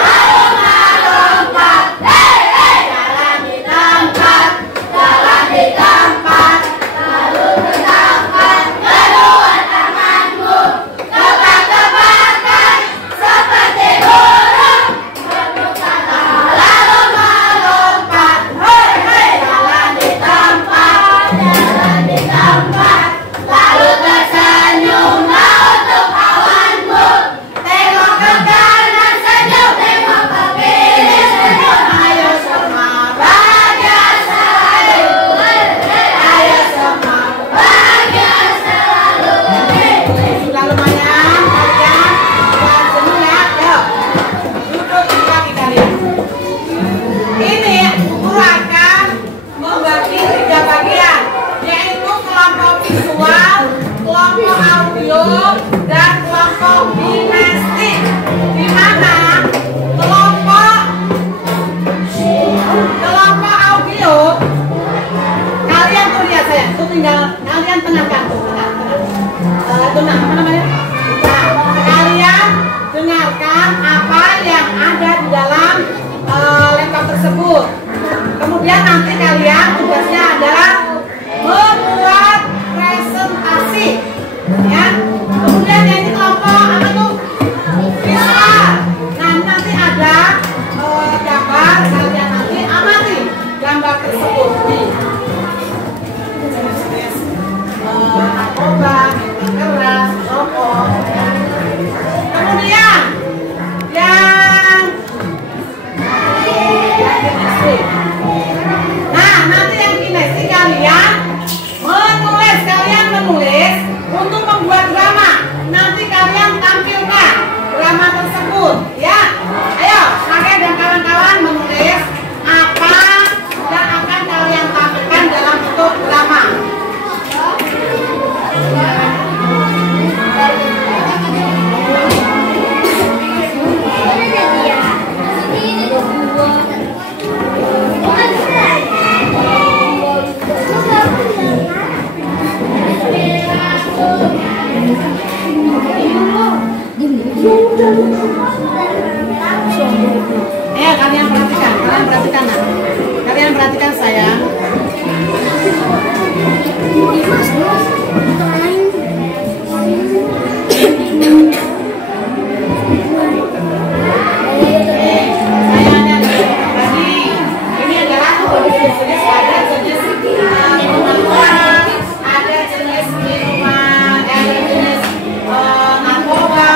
lalu melompat. Jalan di tempat. Jalan di tempat. Lalu tegakkan kedua tanganmu. Tebak-tebakan seperti burung. Berputarlah lalu melompat. Jalan di tempat. Jalan di tempat. Lalu tersenyumlah untuk kawanmu. Tengok ke kanan senyum, tengok ke kiri senyum. Ayo semua bahagia selalu. Ayo semua bahagia selalu. Sudah lumayan kalian, jangan jenuh ya. Ayo duduk di kaki kalian. Ini guru akan membagi 3 bagian, yaitu kelompok visual, kelompok audio, dan kelompok kinestetik. Di mana kelompok audio kalian tuh lihat saya, tuh tinggal kalian tenangkan tuh, tenang, apa namanya? Nah, kalian dengarkan apa yang ada di dalam laptop tersebut. Kemudian nanti kalian tugasnya adalah membuat presentasi, ya. Kemudian yang ini kelompok apa tuh? Visual. Nah, nanti ada gambar, kalian nanti amati gambar tersebut. Nih. Narkoba, minuman keras, rokok. Kemudian yang kinestetik. Nah, nanti yang kinestetik kalian menulis untuk membuat drama. Nanti kalian tampilkan drama tersebut, ya. Ayo, Sage dan kawan-kawan menulis apa yang akan kalian tampilkan dalam bentuk drama. Kalian perhatikan, nah. Kalian perhatikan sayang. Ini adalah jenis ada jenis minuman, ada jenis minuman, ada jenis narkoba,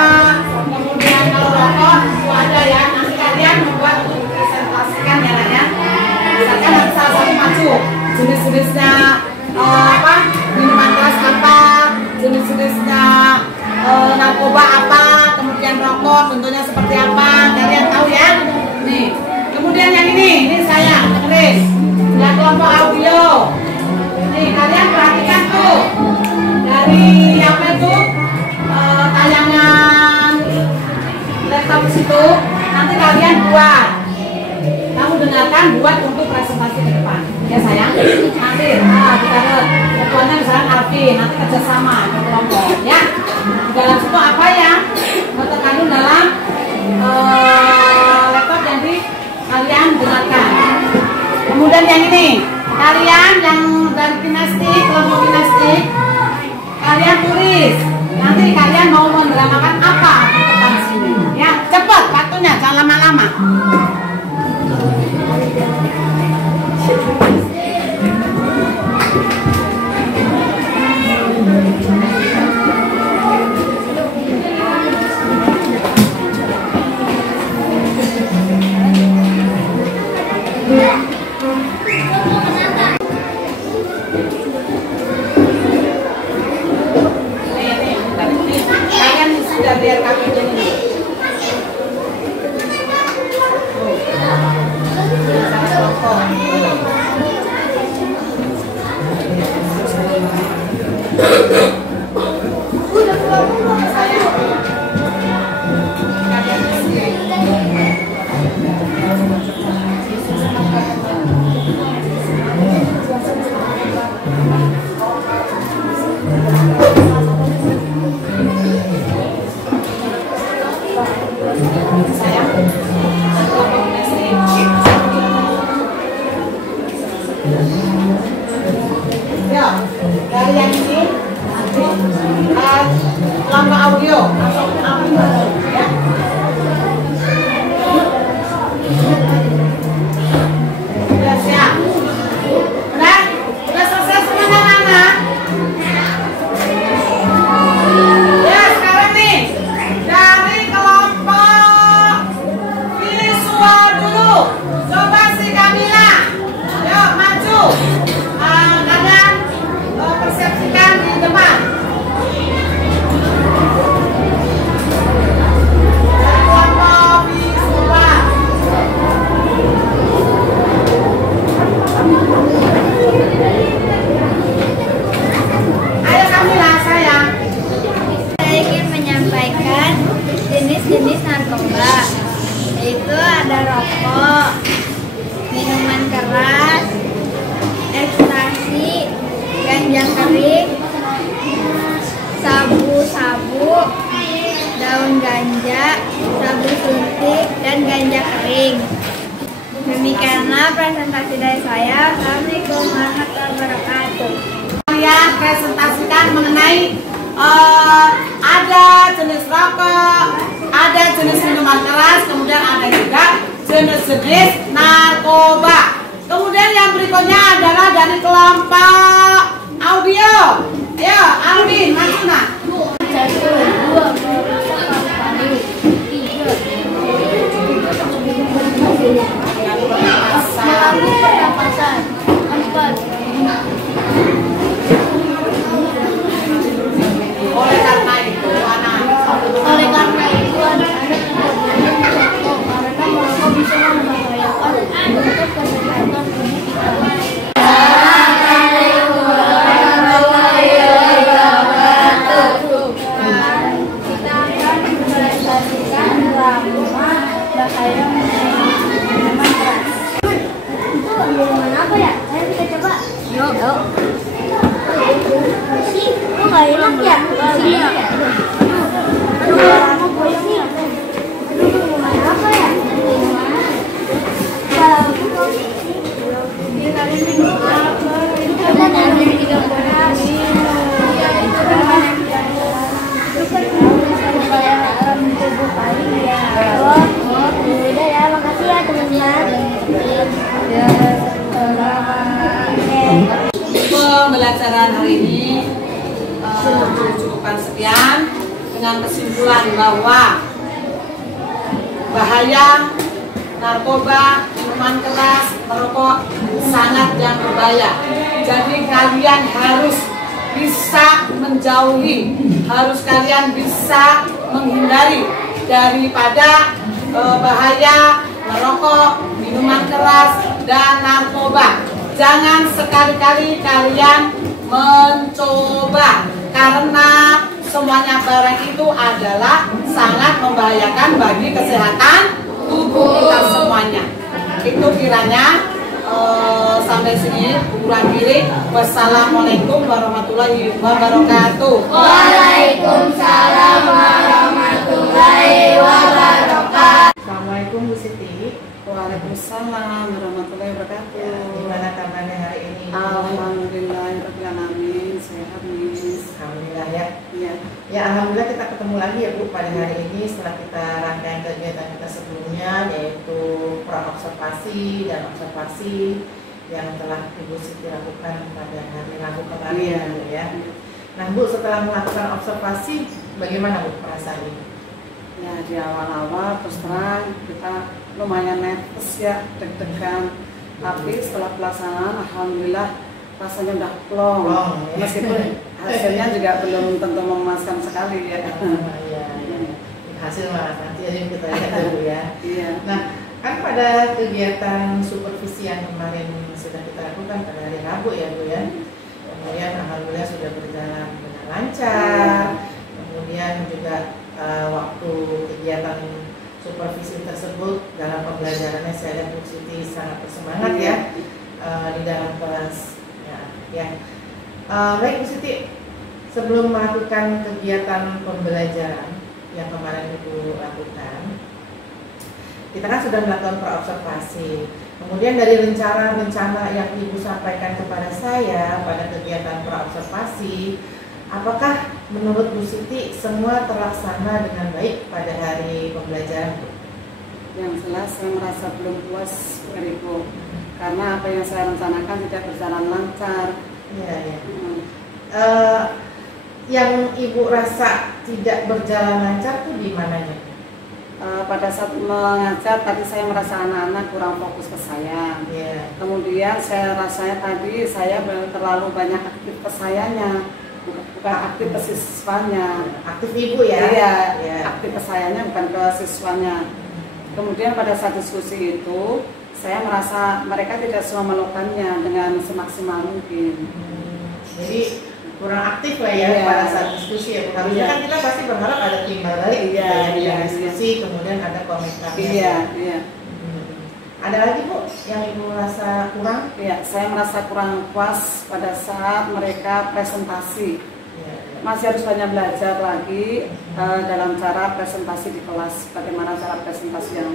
kemudian kalau rokok itu ada ya. Nanti kalian membuat untuk presentasikan ya nanya. Misalkan nanti salah satu maju jenis-jenisnya apa, minuman keras apa, jenis-jenisnya narkoba apa, kemudian rokok bentuknya seperti apa, kalian tahu ya. Nih, kemudian yang ini saya tulis ya, kelompok audio. Nih kalian perhatikan tuh dari apa itu tayangan laptop situ, nanti kalian buat. Kamu dengarkan, buat untuk presentasi ke depan, ya sayang. Nanti kita ketuanya misalnya Arfi, nanti kerjasama kelompok, ya. Dalam situ apa yang terkandung dalam laptop yang di pertama? Kalian sudah lihat kami ini. Ya, dari yang ini lambang audio ya. Sudah siap? Udah? Udah selesai semuanya anak-anak? Ya, sekarang nih dari kelompok visual dulu. Coba si Kamila, yuk maju. Kalian persepsikan di depan. Kelompok visual. Ayo Kamila, sayang. Saya ingin menyampaikan jenis-jenis narkoba, yaitu ada rokok, minuman keras, ekstasi, ganja kering, sabu-sabu, daun ganja, sabu suntik, dan ganja kering. Demikianlah presentasi dari saya. Assalamualaikum warahmatullahi wabarakatuh. Kalian presentasikan mengenai ada jenis rokok, ada jenis minuman keras, kemudian ada juga jenis-jenis narkoba. Kemudian yang berikutnya adalah dari kelompok audio. Ayo, Alvin, maju nak. 1, 2, 3, mengambil pendapatan. 4. Oleh karena itu, Oleh karena itu, anak-anak tidak boleh merokok karena merokok bisa membahayakan untuk kesehatan tubuh kita. Assalamualaikum warahmatullahi wabarakatuh. Kita akan mempresentasikan drama bahaya minuman keras. Itu minuman apa ya? Ayo kita coba. Yuk. Sih, kok nggak enak ya? Iya. Aduh, goyangnya. Aduh, minuman apa ya? Udah ya, makasih ya teman-teman. pembelajaran hari ini cukupkan sekian dengan kesimpulan bahwa bahaya narkoba, minuman keras, merokok sangat yang berbahaya. Jadi kalian harus bisa menjauhi, harus kalian bisa menghindari daripada bahaya merokok, minuman keras, dan narkoba. Jangan sekali-kali kalian mencoba, karena semuanya barang itu adalah sangat membahayakan bagi kesehatan tubuh kita semuanya. Itu kiranya sampai sini kurang diri. Wassalamualaikum warahmatullahi wabarakatuh. Waalaikumsalam warahmatullahi wabarakatuh. Assalamualaikum Bu Siti. Waalaikumsalam warahmatullahi wabarakatuh. Gimana kabarnya hari ini? Alhamdulillahirabbil alamin, sehat Miss. Alhamdulillah ya. Iya. Ya alhamdulillah kita ketemu lagi ya Bu pada hari ini setelah kita rangkaian kegiatan kita sebelumnya yaitu pra-observasi dan observasi yang telah Ibu Siti lakukan pada hari Rabu kemarin ya. Nah Bu, setelah melakukan observasi, bagaimana Bu perasaan Ibu? Ya di awal-awal terus terang kita lumayan nervous ya, deg-degan. Tapi setelah pelaksanaan, alhamdulillah rasanya udah plong. Ya. Meskipun hasilnya juga belum tentu memuaskan sekali ya. Ya. Hasil malah nanti aja kita lihat dulu ya. Iya. Nah, kan pada kegiatan supervisi yang kemarin sudah kita lakukan pada hari Rabu ya Bu ya. Kemudian alhamdulillah sudah berjalan dengan lancar. Kemudian juga waktu kegiatan supervisi tersebut dalam pembelajarannya saya lihat Bu Siti sangat bersemangat ya di dalam kelas. Ya. Baik Bu Siti, sebelum melakukan kegiatan pembelajaran yang kemarin Ibu lakukan, kita kan sudah melakukan pra-observasi. Kemudian dari rencana yang Ibu sampaikan kepada saya pada kegiatan pra-observasi, apakah menurut Bu Siti semua terlaksana dengan baik pada hari pembelajaran? Yang jelas saya merasa belum puas dari Ibu, karena apa yang saya rencanakan tidak berjalan lancar. Ya. Yang Ibu rasa tidak berjalan lancar tuh di mananya? Pada saat mengajar tadi saya merasa anak-anak kurang fokus ke saya. Yeah. Kemudian saya rasanya tadi saya terlalu banyak aktif ke sayanya, bukan aktif ke siswanya. Aktif Ibu ya? Iya, Yeah. aktif ke sayanya bukan ke siswanya. Kemudian pada saat diskusi itu saya merasa mereka tidak semua melakukannya dengan semaksimal mungkin. Jadi kurang aktif lah ya pada saat diskusi ya. Harusnya kan kita pasti berharap ada timbal balik yang diskusi, kemudian ada komentar. Iya. Ada lagi Bu yang Ibu rasa kurang? Iya, saya merasa kurang puas pada saat mereka presentasi. Masih harus banyak belajar lagi dalam cara presentasi di kelas. Bagaimana cara presentasi yang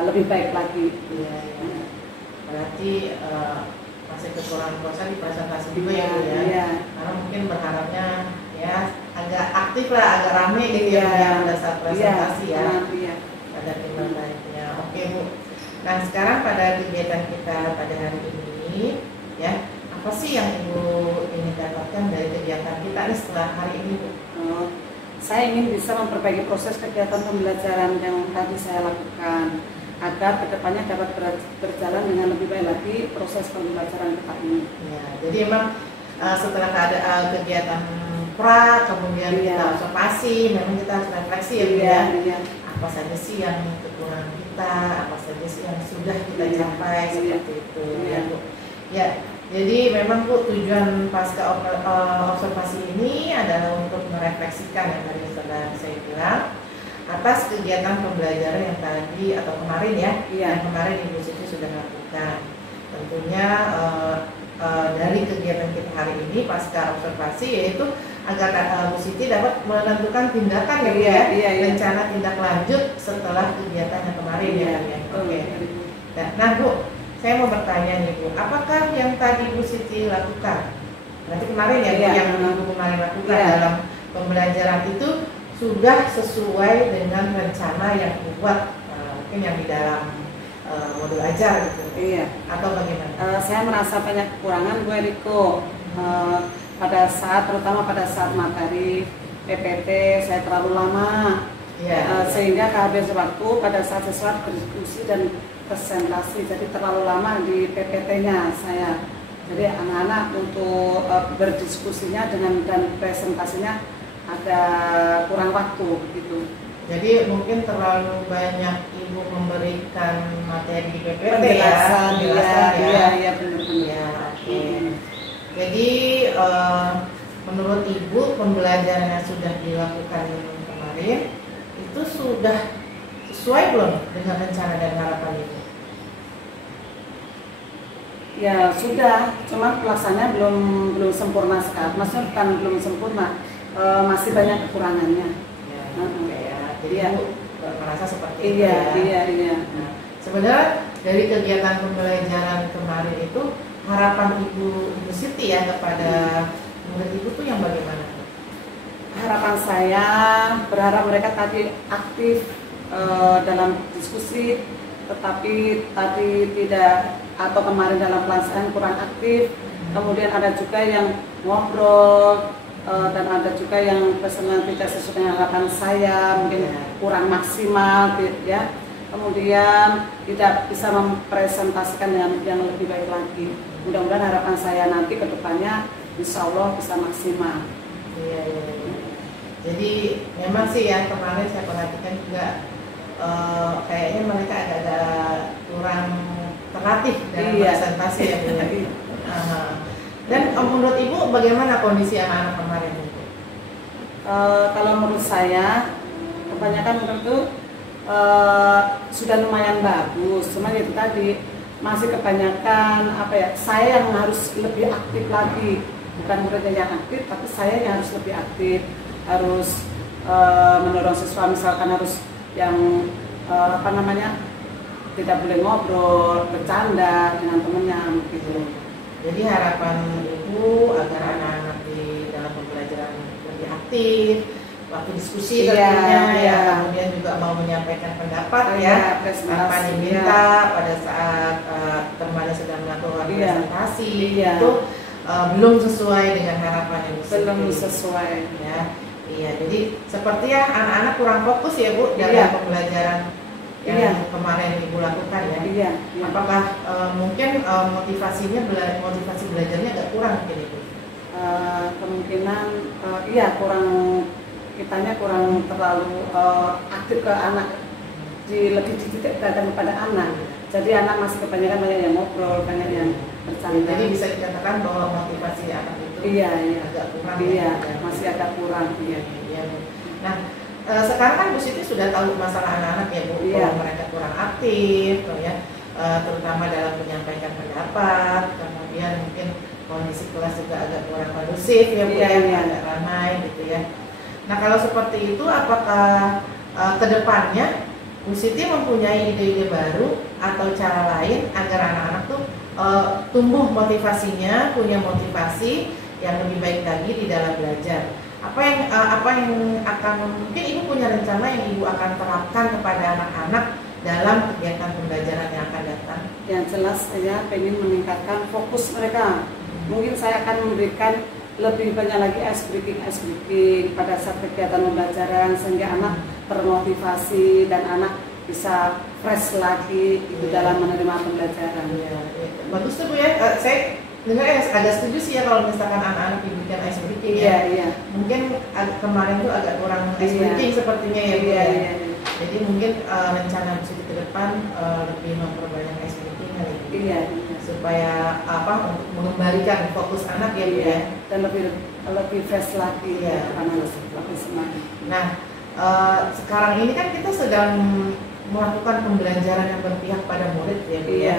lebih baik lagi. Berarti masih kekurangan puasa di presentasi juga ya Bu ya. Iya. Karena mungkin berharapnya ya agak aktif lah, agak rame gitu ya pada saat presentasi ya. Ada timbal baliknya. Oke Bu. Nah sekarang pada kegiatan kita pada hari ini ya, apa sih yang Ibu ingin dapatkan dari kegiatan kita nih setelah hari ini Bu? Saya ingin bisa memperbaiki proses kegiatan pembelajaran yang tadi saya lakukan, agar kedepannya dapat berjalan dengan lebih baik lagi proses pembelajaran kita ini. Ya, jadi memang setelah ada kegiatan pra, kemudian kita observasi, memang kita harus refleksi ya Bu ya. Apa saja sih yang kekurangan kita, apa saja sih yang sudah kita capai seperti itu ya Bu. Ya, jadi memang Bu tujuan pasca observasi ini adalah untuk merefleksikan yang tadi sudah saya bilang atas kegiatan pembelajaran yang tadi atau kemarin ya, yang kemarin Ibu Siti sudah lakukan. Tentunya dari kegiatan kita hari ini pasca observasi yaitu agar Bu Siti dapat menentukan tindakan ya, rencana tindak lanjut setelah kegiatan yang kemarin ya. Oke. Nah Bu, saya mau bertanya nih Bu, apakah yang tadi Bu Siti lakukan, berarti kemarin ya Bu, yang Ibu kemarin lakukan dalam pembelajaran itu sudah sesuai dengan rencana yang dibuat mungkin yang di dalam modul ajar gitu, atau bagaimana? Saya merasa banyak kekurangan Bu Eriko pada saat, terutama pada saat materi PPT saya terlalu lama, sehingga kehabisan waktu pada saat siswa berdiskusi dan presentasi, jadi terlalu lama di PPT-nya saya. Jadi anak-anak untuk berdiskusinya dan presentasinya ada kurang waktu begitu. Jadi mungkin terlalu banyak Ibu memberikan materi PPT penjelasan ya. Oke. Jadi menurut Ibu pembelajaran yang sudah dilakukan kemarin itu sudah sesuai belum dengan rencana dan harapan Ibu? Ya sudah, cuma pelaksanaannya belum sempurna sekali. Maksudnya bukan belum sempurna, masih banyak kekurangannya. Jadi Ibu merasa seperti itu ya. Nah, sebenarnya dari kegiatan pembelajaran kemarin itu harapan Ibu Siti ya kepada murid Ibu tuh yang bagaimana? Harapan saya berharap mereka tadi aktif dalam diskusi, tetapi tadi tidak atau kemarin dalam pelaksanaan kurang aktif. Kemudian ada juga yang ngobrol dan ada juga yang pesanan tidak sesuai dengan harapan saya, mungkin kurang maksimal ya. Kemudian tidak bisa mempresentasikan yang lebih baik lagi. Mudah-mudahan harapan saya nanti ke depannya insya Allah bisa maksimal. Iya. Jadi memang sih yang kemarin saya perhatikan juga kayaknya mereka agak-agak kurang terlatih dalam presentasi ya Bu. Dan menurut Ibu bagaimana kondisi anak-anak kemarin itu? Kalau menurut saya kebanyakan menurutku sudah lumayan bagus, cuma itu tadi masih kebanyakan saya yang harus lebih aktif lagi, bukan muridnya yang aktif tapi saya yang harus lebih aktif, harus mendorong siswa, misalkan harus yang tidak boleh ngobrol, bercanda dengan temennya gitu. Jadi harapan Ibu agar anak-anak di dalam pembelajaran lebih aktif, waktu diskusi tentunya kemudian juga mau menyampaikan pendapat tanpa diminta pada saat teman sedang melakukan presentasi itu belum sesuai dengan harapan yang belum sesuai ya. Iya, jadi seperti anak-anak kurang fokus ya Bu dalam pembelajaran yang kemarin Ibu lakukan ya. Apakah mungkin motivasi belajarnya agak kurang mungkin Ibu? Kemungkinan kurang, kitanya kurang terlalu aktif ke anak, lebih dititikkan kepada anak. Jadi anak masih kebanyakan banyak yang ngobrol, banyak yang bercanda. Jadi bisa dikatakan bahwa motivasi anak itu agak kurang. Masih agak kurang. Nah, sekarang kan Bu Siti sudah tahu masalah anak-anak ya Bu, bahwa mereka kurang aktif, terutama dalam menyampaikan pendapat, kemudian mungkin kondisi kelas juga agak kurang kondusif ya Bu, agak ramai gitu ya. Nah kalau seperti itu, apakah kedepannya Bu Siti mempunyai ide-ide baru atau cara lain agar anak-anak tuh tumbuh motivasinya, punya motivasi yang lebih baik lagi di dalam belajar? Apa yang akan mungkin Ibu punya rencana yang Ibu akan terapkan kepada anak-anak dalam kegiatan pembelajaran yang akan datang? Yang jelas saya ingin meningkatkan fokus mereka. Mungkin saya akan memberikan lebih banyak lagi ice breaking pada saat kegiatan pembelajaran sehingga anak termotivasi dan anak bisa fresh lagi dalam menerima pembelajaran. Bagus tuh Bu ya. Saya dengar agak setuju sih ya kalau misalkan anak-anak diberikan ice breaking Mungkin kemarin tuh agak kurang ice breaking sepertinya ya Bu ya. Jadi mungkin rencana Bu Siti ke depan lebih memperbanyak ice breaking kali ini. Supaya untuk mengembalikan fokus anak ya Bu ya. Dan lebih fresh lagi anak lebih semangat. Nah, sekarang ini kan kita sedang melakukan pembelajaran yang berpihak pada murid ya Bu ya.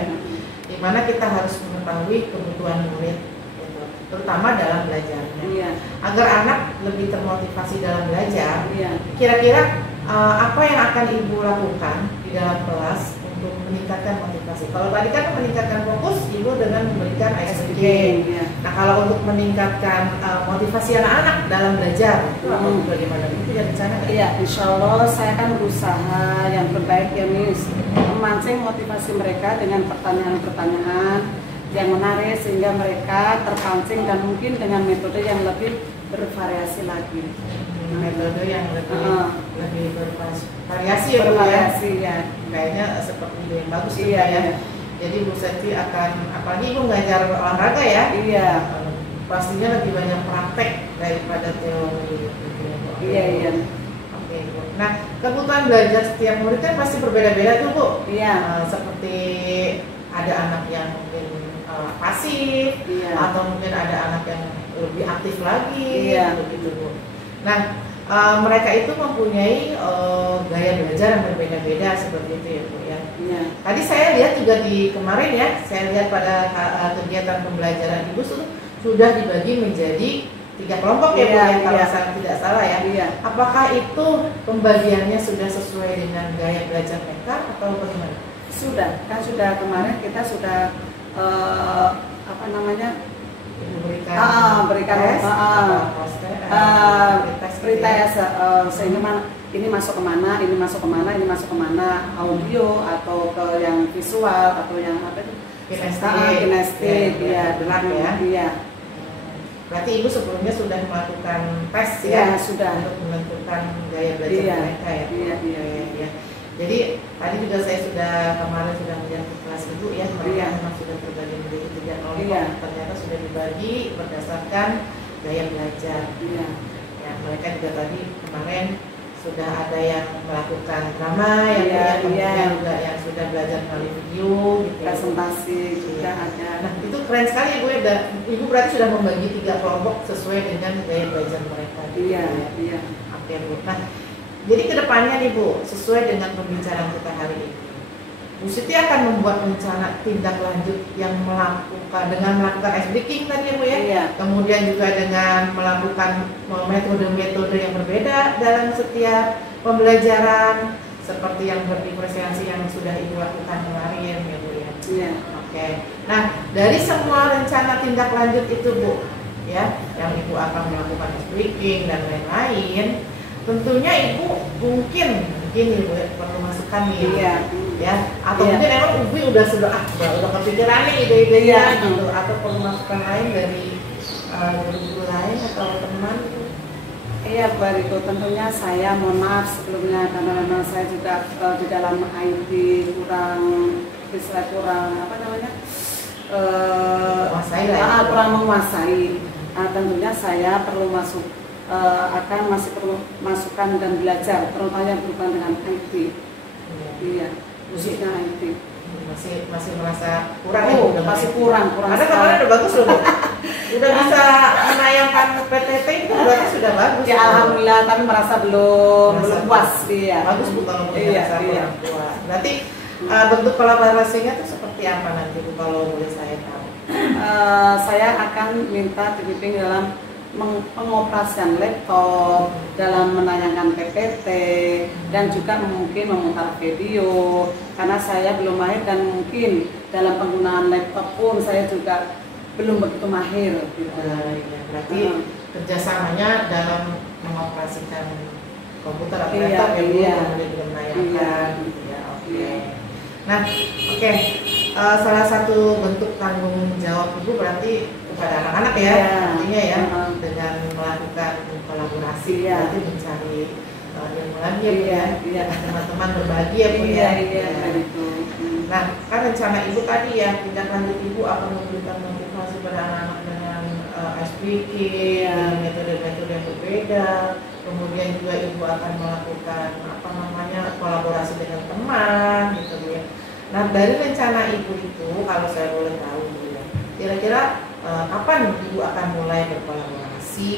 Di mana kita harus mengetahui kebutuhan murid gitu, terutama dalam belajarnya. Agar anak lebih termotivasi dalam belajar. Kira-kira apa yang akan Ibu lakukan di dalam kelas untuk meningkatkan motivasi? Kalau tadi kan meningkatkan fokus Ibu dengan memberikan ice breaking. Nah kalau untuk meningkatkan motivasi anak-anak dalam belajar itu bagaimana? Itu yang rencana kan? Insya Allah saya akan berusaha yang terbaik ya Miss, memancing motivasi mereka dengan pertanyaan-pertanyaan yang menarik sehingga mereka terpancing dan mungkin dengan metode yang lebih bervariasi lagi. Metode yang lebih bervariasi ya. Kayaknya seperti itu yang bagus ya. Jadi Bu Siti akan, apalagi Ibu mengajar olahraga ya. Pastinya lebih banyak praktek daripada teori. Oke Bu. Nah kebutuhan belajar setiap murid kan pasti berbeda-beda tuh Bu. Seperti ada anak yang mungkin pasif, atau mungkin ada anak yang lebih aktif lagi, begitu Bu. Nah, mereka itu mempunyai gaya belajar yang berbeda-beda seperti itu ya Bu ya. Tadi saya lihat juga di kemarin ya, saya lihat pada kegiatan pembelajaran Ibu sudah dibagi menjadi 3 kelompok ya Bu ya, kalau saya tidak salah ya. Apakah itu pembagiannya sudah sesuai dengan gaya belajar mereka atau bagaimana? Sudah, kan sudah kemarin kita sudah berikan tes, sehingga ini masuk kemana, ini masuk kemana, ini masuk kemana, audio atau ke yang visual atau yang apa itu? Kinestik, ya, gerak ya. Iya. Berarti ibu sebelumnya sudah melakukan tes Iya, ya, sudah untuk menentukan gaya belajar mereka ya. Iya. Jadi tadi juga saya kemarin sudah melihat di kelas ibu ya, mereka memang sudah terbagi menjadi 3 kelompok. Ternyata sudah dibagi berdasarkan gaya belajar. Iya. Ya, mereka juga tadi kemarin sudah ada yang melakukan drama, kemudian juga yang sudah belajar melalui video, gitu. Presentasi juga ada. Nah itu keren sekali ibu ya. Ibu berarti sudah membagi 3 kelompok sesuai dengan gaya belajar mereka. Iya. Oke Bu. Nah jadi kedepannya nih Bu, sesuai dengan pembicaraan kita hari ini, Bu Siti akan membuat rencana tindak lanjut yang melakukan ice breaking tadi ya Bu ya. Iya. Kemudian juga dengan melakukan metode-metode yang berbeda dalam setiap pembelajaran, seperti yang berdiferensiasi yang sudah Ibu lakukan kemarin ya Bu ya. Iya. Oke. Nah, dari semua rencana tindak lanjut itu Bu, ya, yang Ibu akan melakukan ice breaking dan lain-lain, tentunya Ibu mungkin Ibu perlu masukan nih. Iya. Ya, atau mungkin emang udah kepikiran nih ide-idenya gitu, atau perlu masukan lain dari guru-guru lain atau teman gitu. Iya Bu Riko, tentunya saya mohon maaf sebelumnya karena memang saya juga di dalam IT kurang kurang menguasai. Tentunya saya perlu masih perlu masukan dan belajar, terutama yang berhubungan dengan IT. Iya. Khususnya IT masih merasa kurang masih kurang karena kemarin udah bagus loh udah bisa menayangkan PTT itu berarti sudah bagus ya alhamdulillah, tapi merasa belum puas. Iya bagus Bu kalau merasa kurang puas. Berarti bentuk kolaborasinya itu seperti apa nanti Bu kalau boleh saya tahu? Saya akan minta dibimbing dalam pengoperasian laptop, dalam menayangkan PPT, dan juga mungkin memutar video karena saya belum mahir dan mungkin dalam penggunaan laptop pun saya juga belum begitu mahir gitu. Ya, berarti kerjasamanya dalam mengoperasikan komputer atau laptop kemudian juga menayangkan Nah, salah satu bentuk tanggung jawab Ibu berarti kepada anak-anak ya, artinya ya, dengan melakukan kolaborasi, berarti mencari ilmu lagi ya, teman-teman berbagi ya Bu ya. Nah, kan rencana Ibu tadi ya, tindak lanjut Ibu akan memberikan motivasi pada anak-anak dengan ice breaking, metode-metode yang berbeda. Kemudian juga Ibu akan melakukan kolaborasi dengan teman gitu Bu ya. Nah, dari rencana Ibu itu kalau saya boleh tahu Bu ya, kira-kira kapan Ibu akan mulai berkolaborasi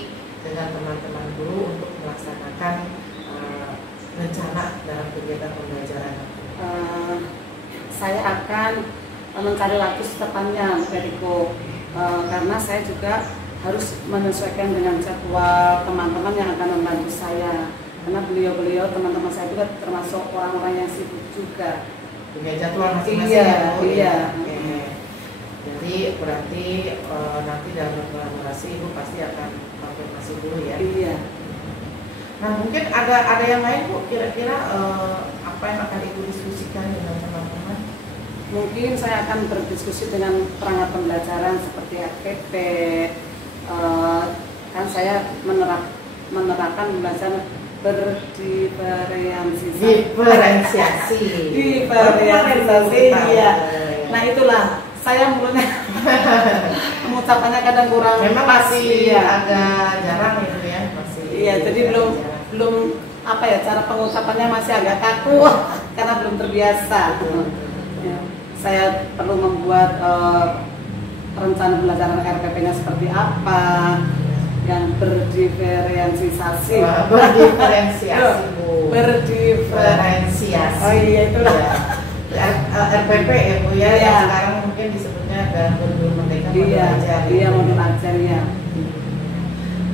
dengan teman-teman guru untuk melaksanakan rencana dalam kegiatan pembelajaran? Saya akan mencari waktu secepatnya Beriko, karena saya juga harus menyesuaikan dengan jadwal teman-teman yang akan membantu saya, karena beliau-beliau teman-teman saya juga termasuk orang-orang yang sibuk juga, punya jadwal masing-masing. Iya. Jadi berarti nanti dalam berkolaborasi Ibu pasti akan konfirmasi dulu ya. Iya. Nah mungkin ada yang lain Bu, kira-kira apa yang akan Ibu diskusikan dengan teman-teman? Mungkin saya akan berdiskusi dengan perangkat pembelajaran seperti FPT. Kan saya menerapkan pembelajaran diferensiasi. Iya. Nah itulah saya mulanya mengucapkannya kadang kurang. Memang masih agak jarang itu ya, masih. Iya, jadi belum cara pengucapannya masih agak kaku karena belum terbiasa. Ya, saya perlu membuat rencana pembelajaran RPP-nya seperti apa yang berdiferensiasi. Berdiferensiasi. Oh iya itulah. RPP ya Bu ya, yang sekarang mungkin disebutnya dalam modul merdeka belajar. Iya, modul ajar ya.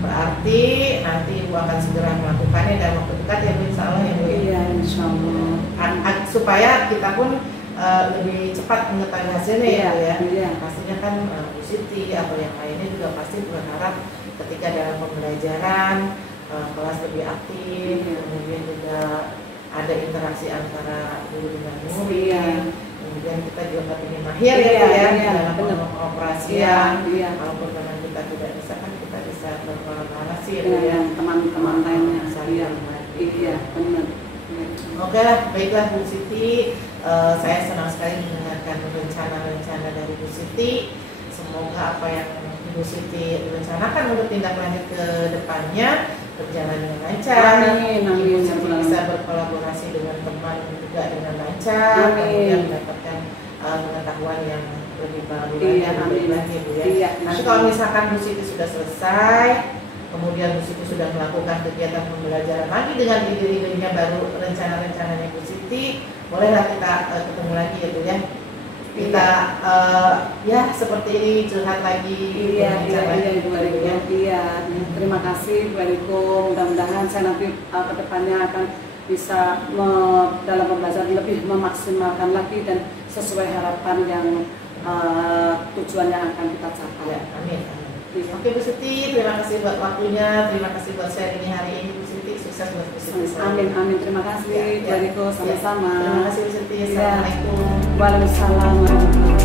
Berarti nanti Ibu akan segera melakukannya dalam waktu dekat ya Bu, insya Allah ya Bu. Iya, insya Allah. Supaya kita pun lebih cepat mengetahui hasilnya ya Bu ya. Iya. Pastinya kan Bu Siti atau yang lainnya juga pasti berharap ketika dalam pembelajaran kelas lebih aktif, kemudian juga ada interaksi antara guru dengan murid. Kemudian kita juga ingin mahir dalam pengoperasian. Walaupun memang kita tidak bisa kan kita bisa berkolaborasi dengan teman-teman lainnya. Iya, benar. Oke lah, baiklah Bu Siti, saya senang sekali mendengarkan rencana-rencana dari Bu Siti. Semoga apa yang Bu Siti rencanakan untuk tindak lanjut ke depannya berjalan dengan lancar. Ibu Siti bisa berkolaborasi dengan teman juga dengan lancar, kemudian mendapatkan pengetahuan yang lebih baru lagi Bu ya. Nanti kalau misalkan Bu Siti sudah selesai, kemudian Bu Siti sudah melakukan kegiatan pembelajaran lagi dengan ide-idenya baru, rencana-rencananya Bu Siti, bolehlah kita ketemu lagi ya Bu ya. Kita ya seperti ini curhat lagi. Terima kasih Bu Eriko. Mudah-mudahan saya nanti kedepannya akan bisa dalam pembelajaran lebih memaksimalkan lagi dan sesuai harapan yang tujuan yang akan kita capai. Amin. Oke Bu Siti, terima kasih buat waktunya, terima kasih buat sharing hari ini Bu Siti, sukses buat Bu Siti. Amin, terima kasih Bu Eriko, sama-sama. Terima kasih Bu Siti, assalamualaikum. Waalaikumsalam warahmatullahi wabarakatuh.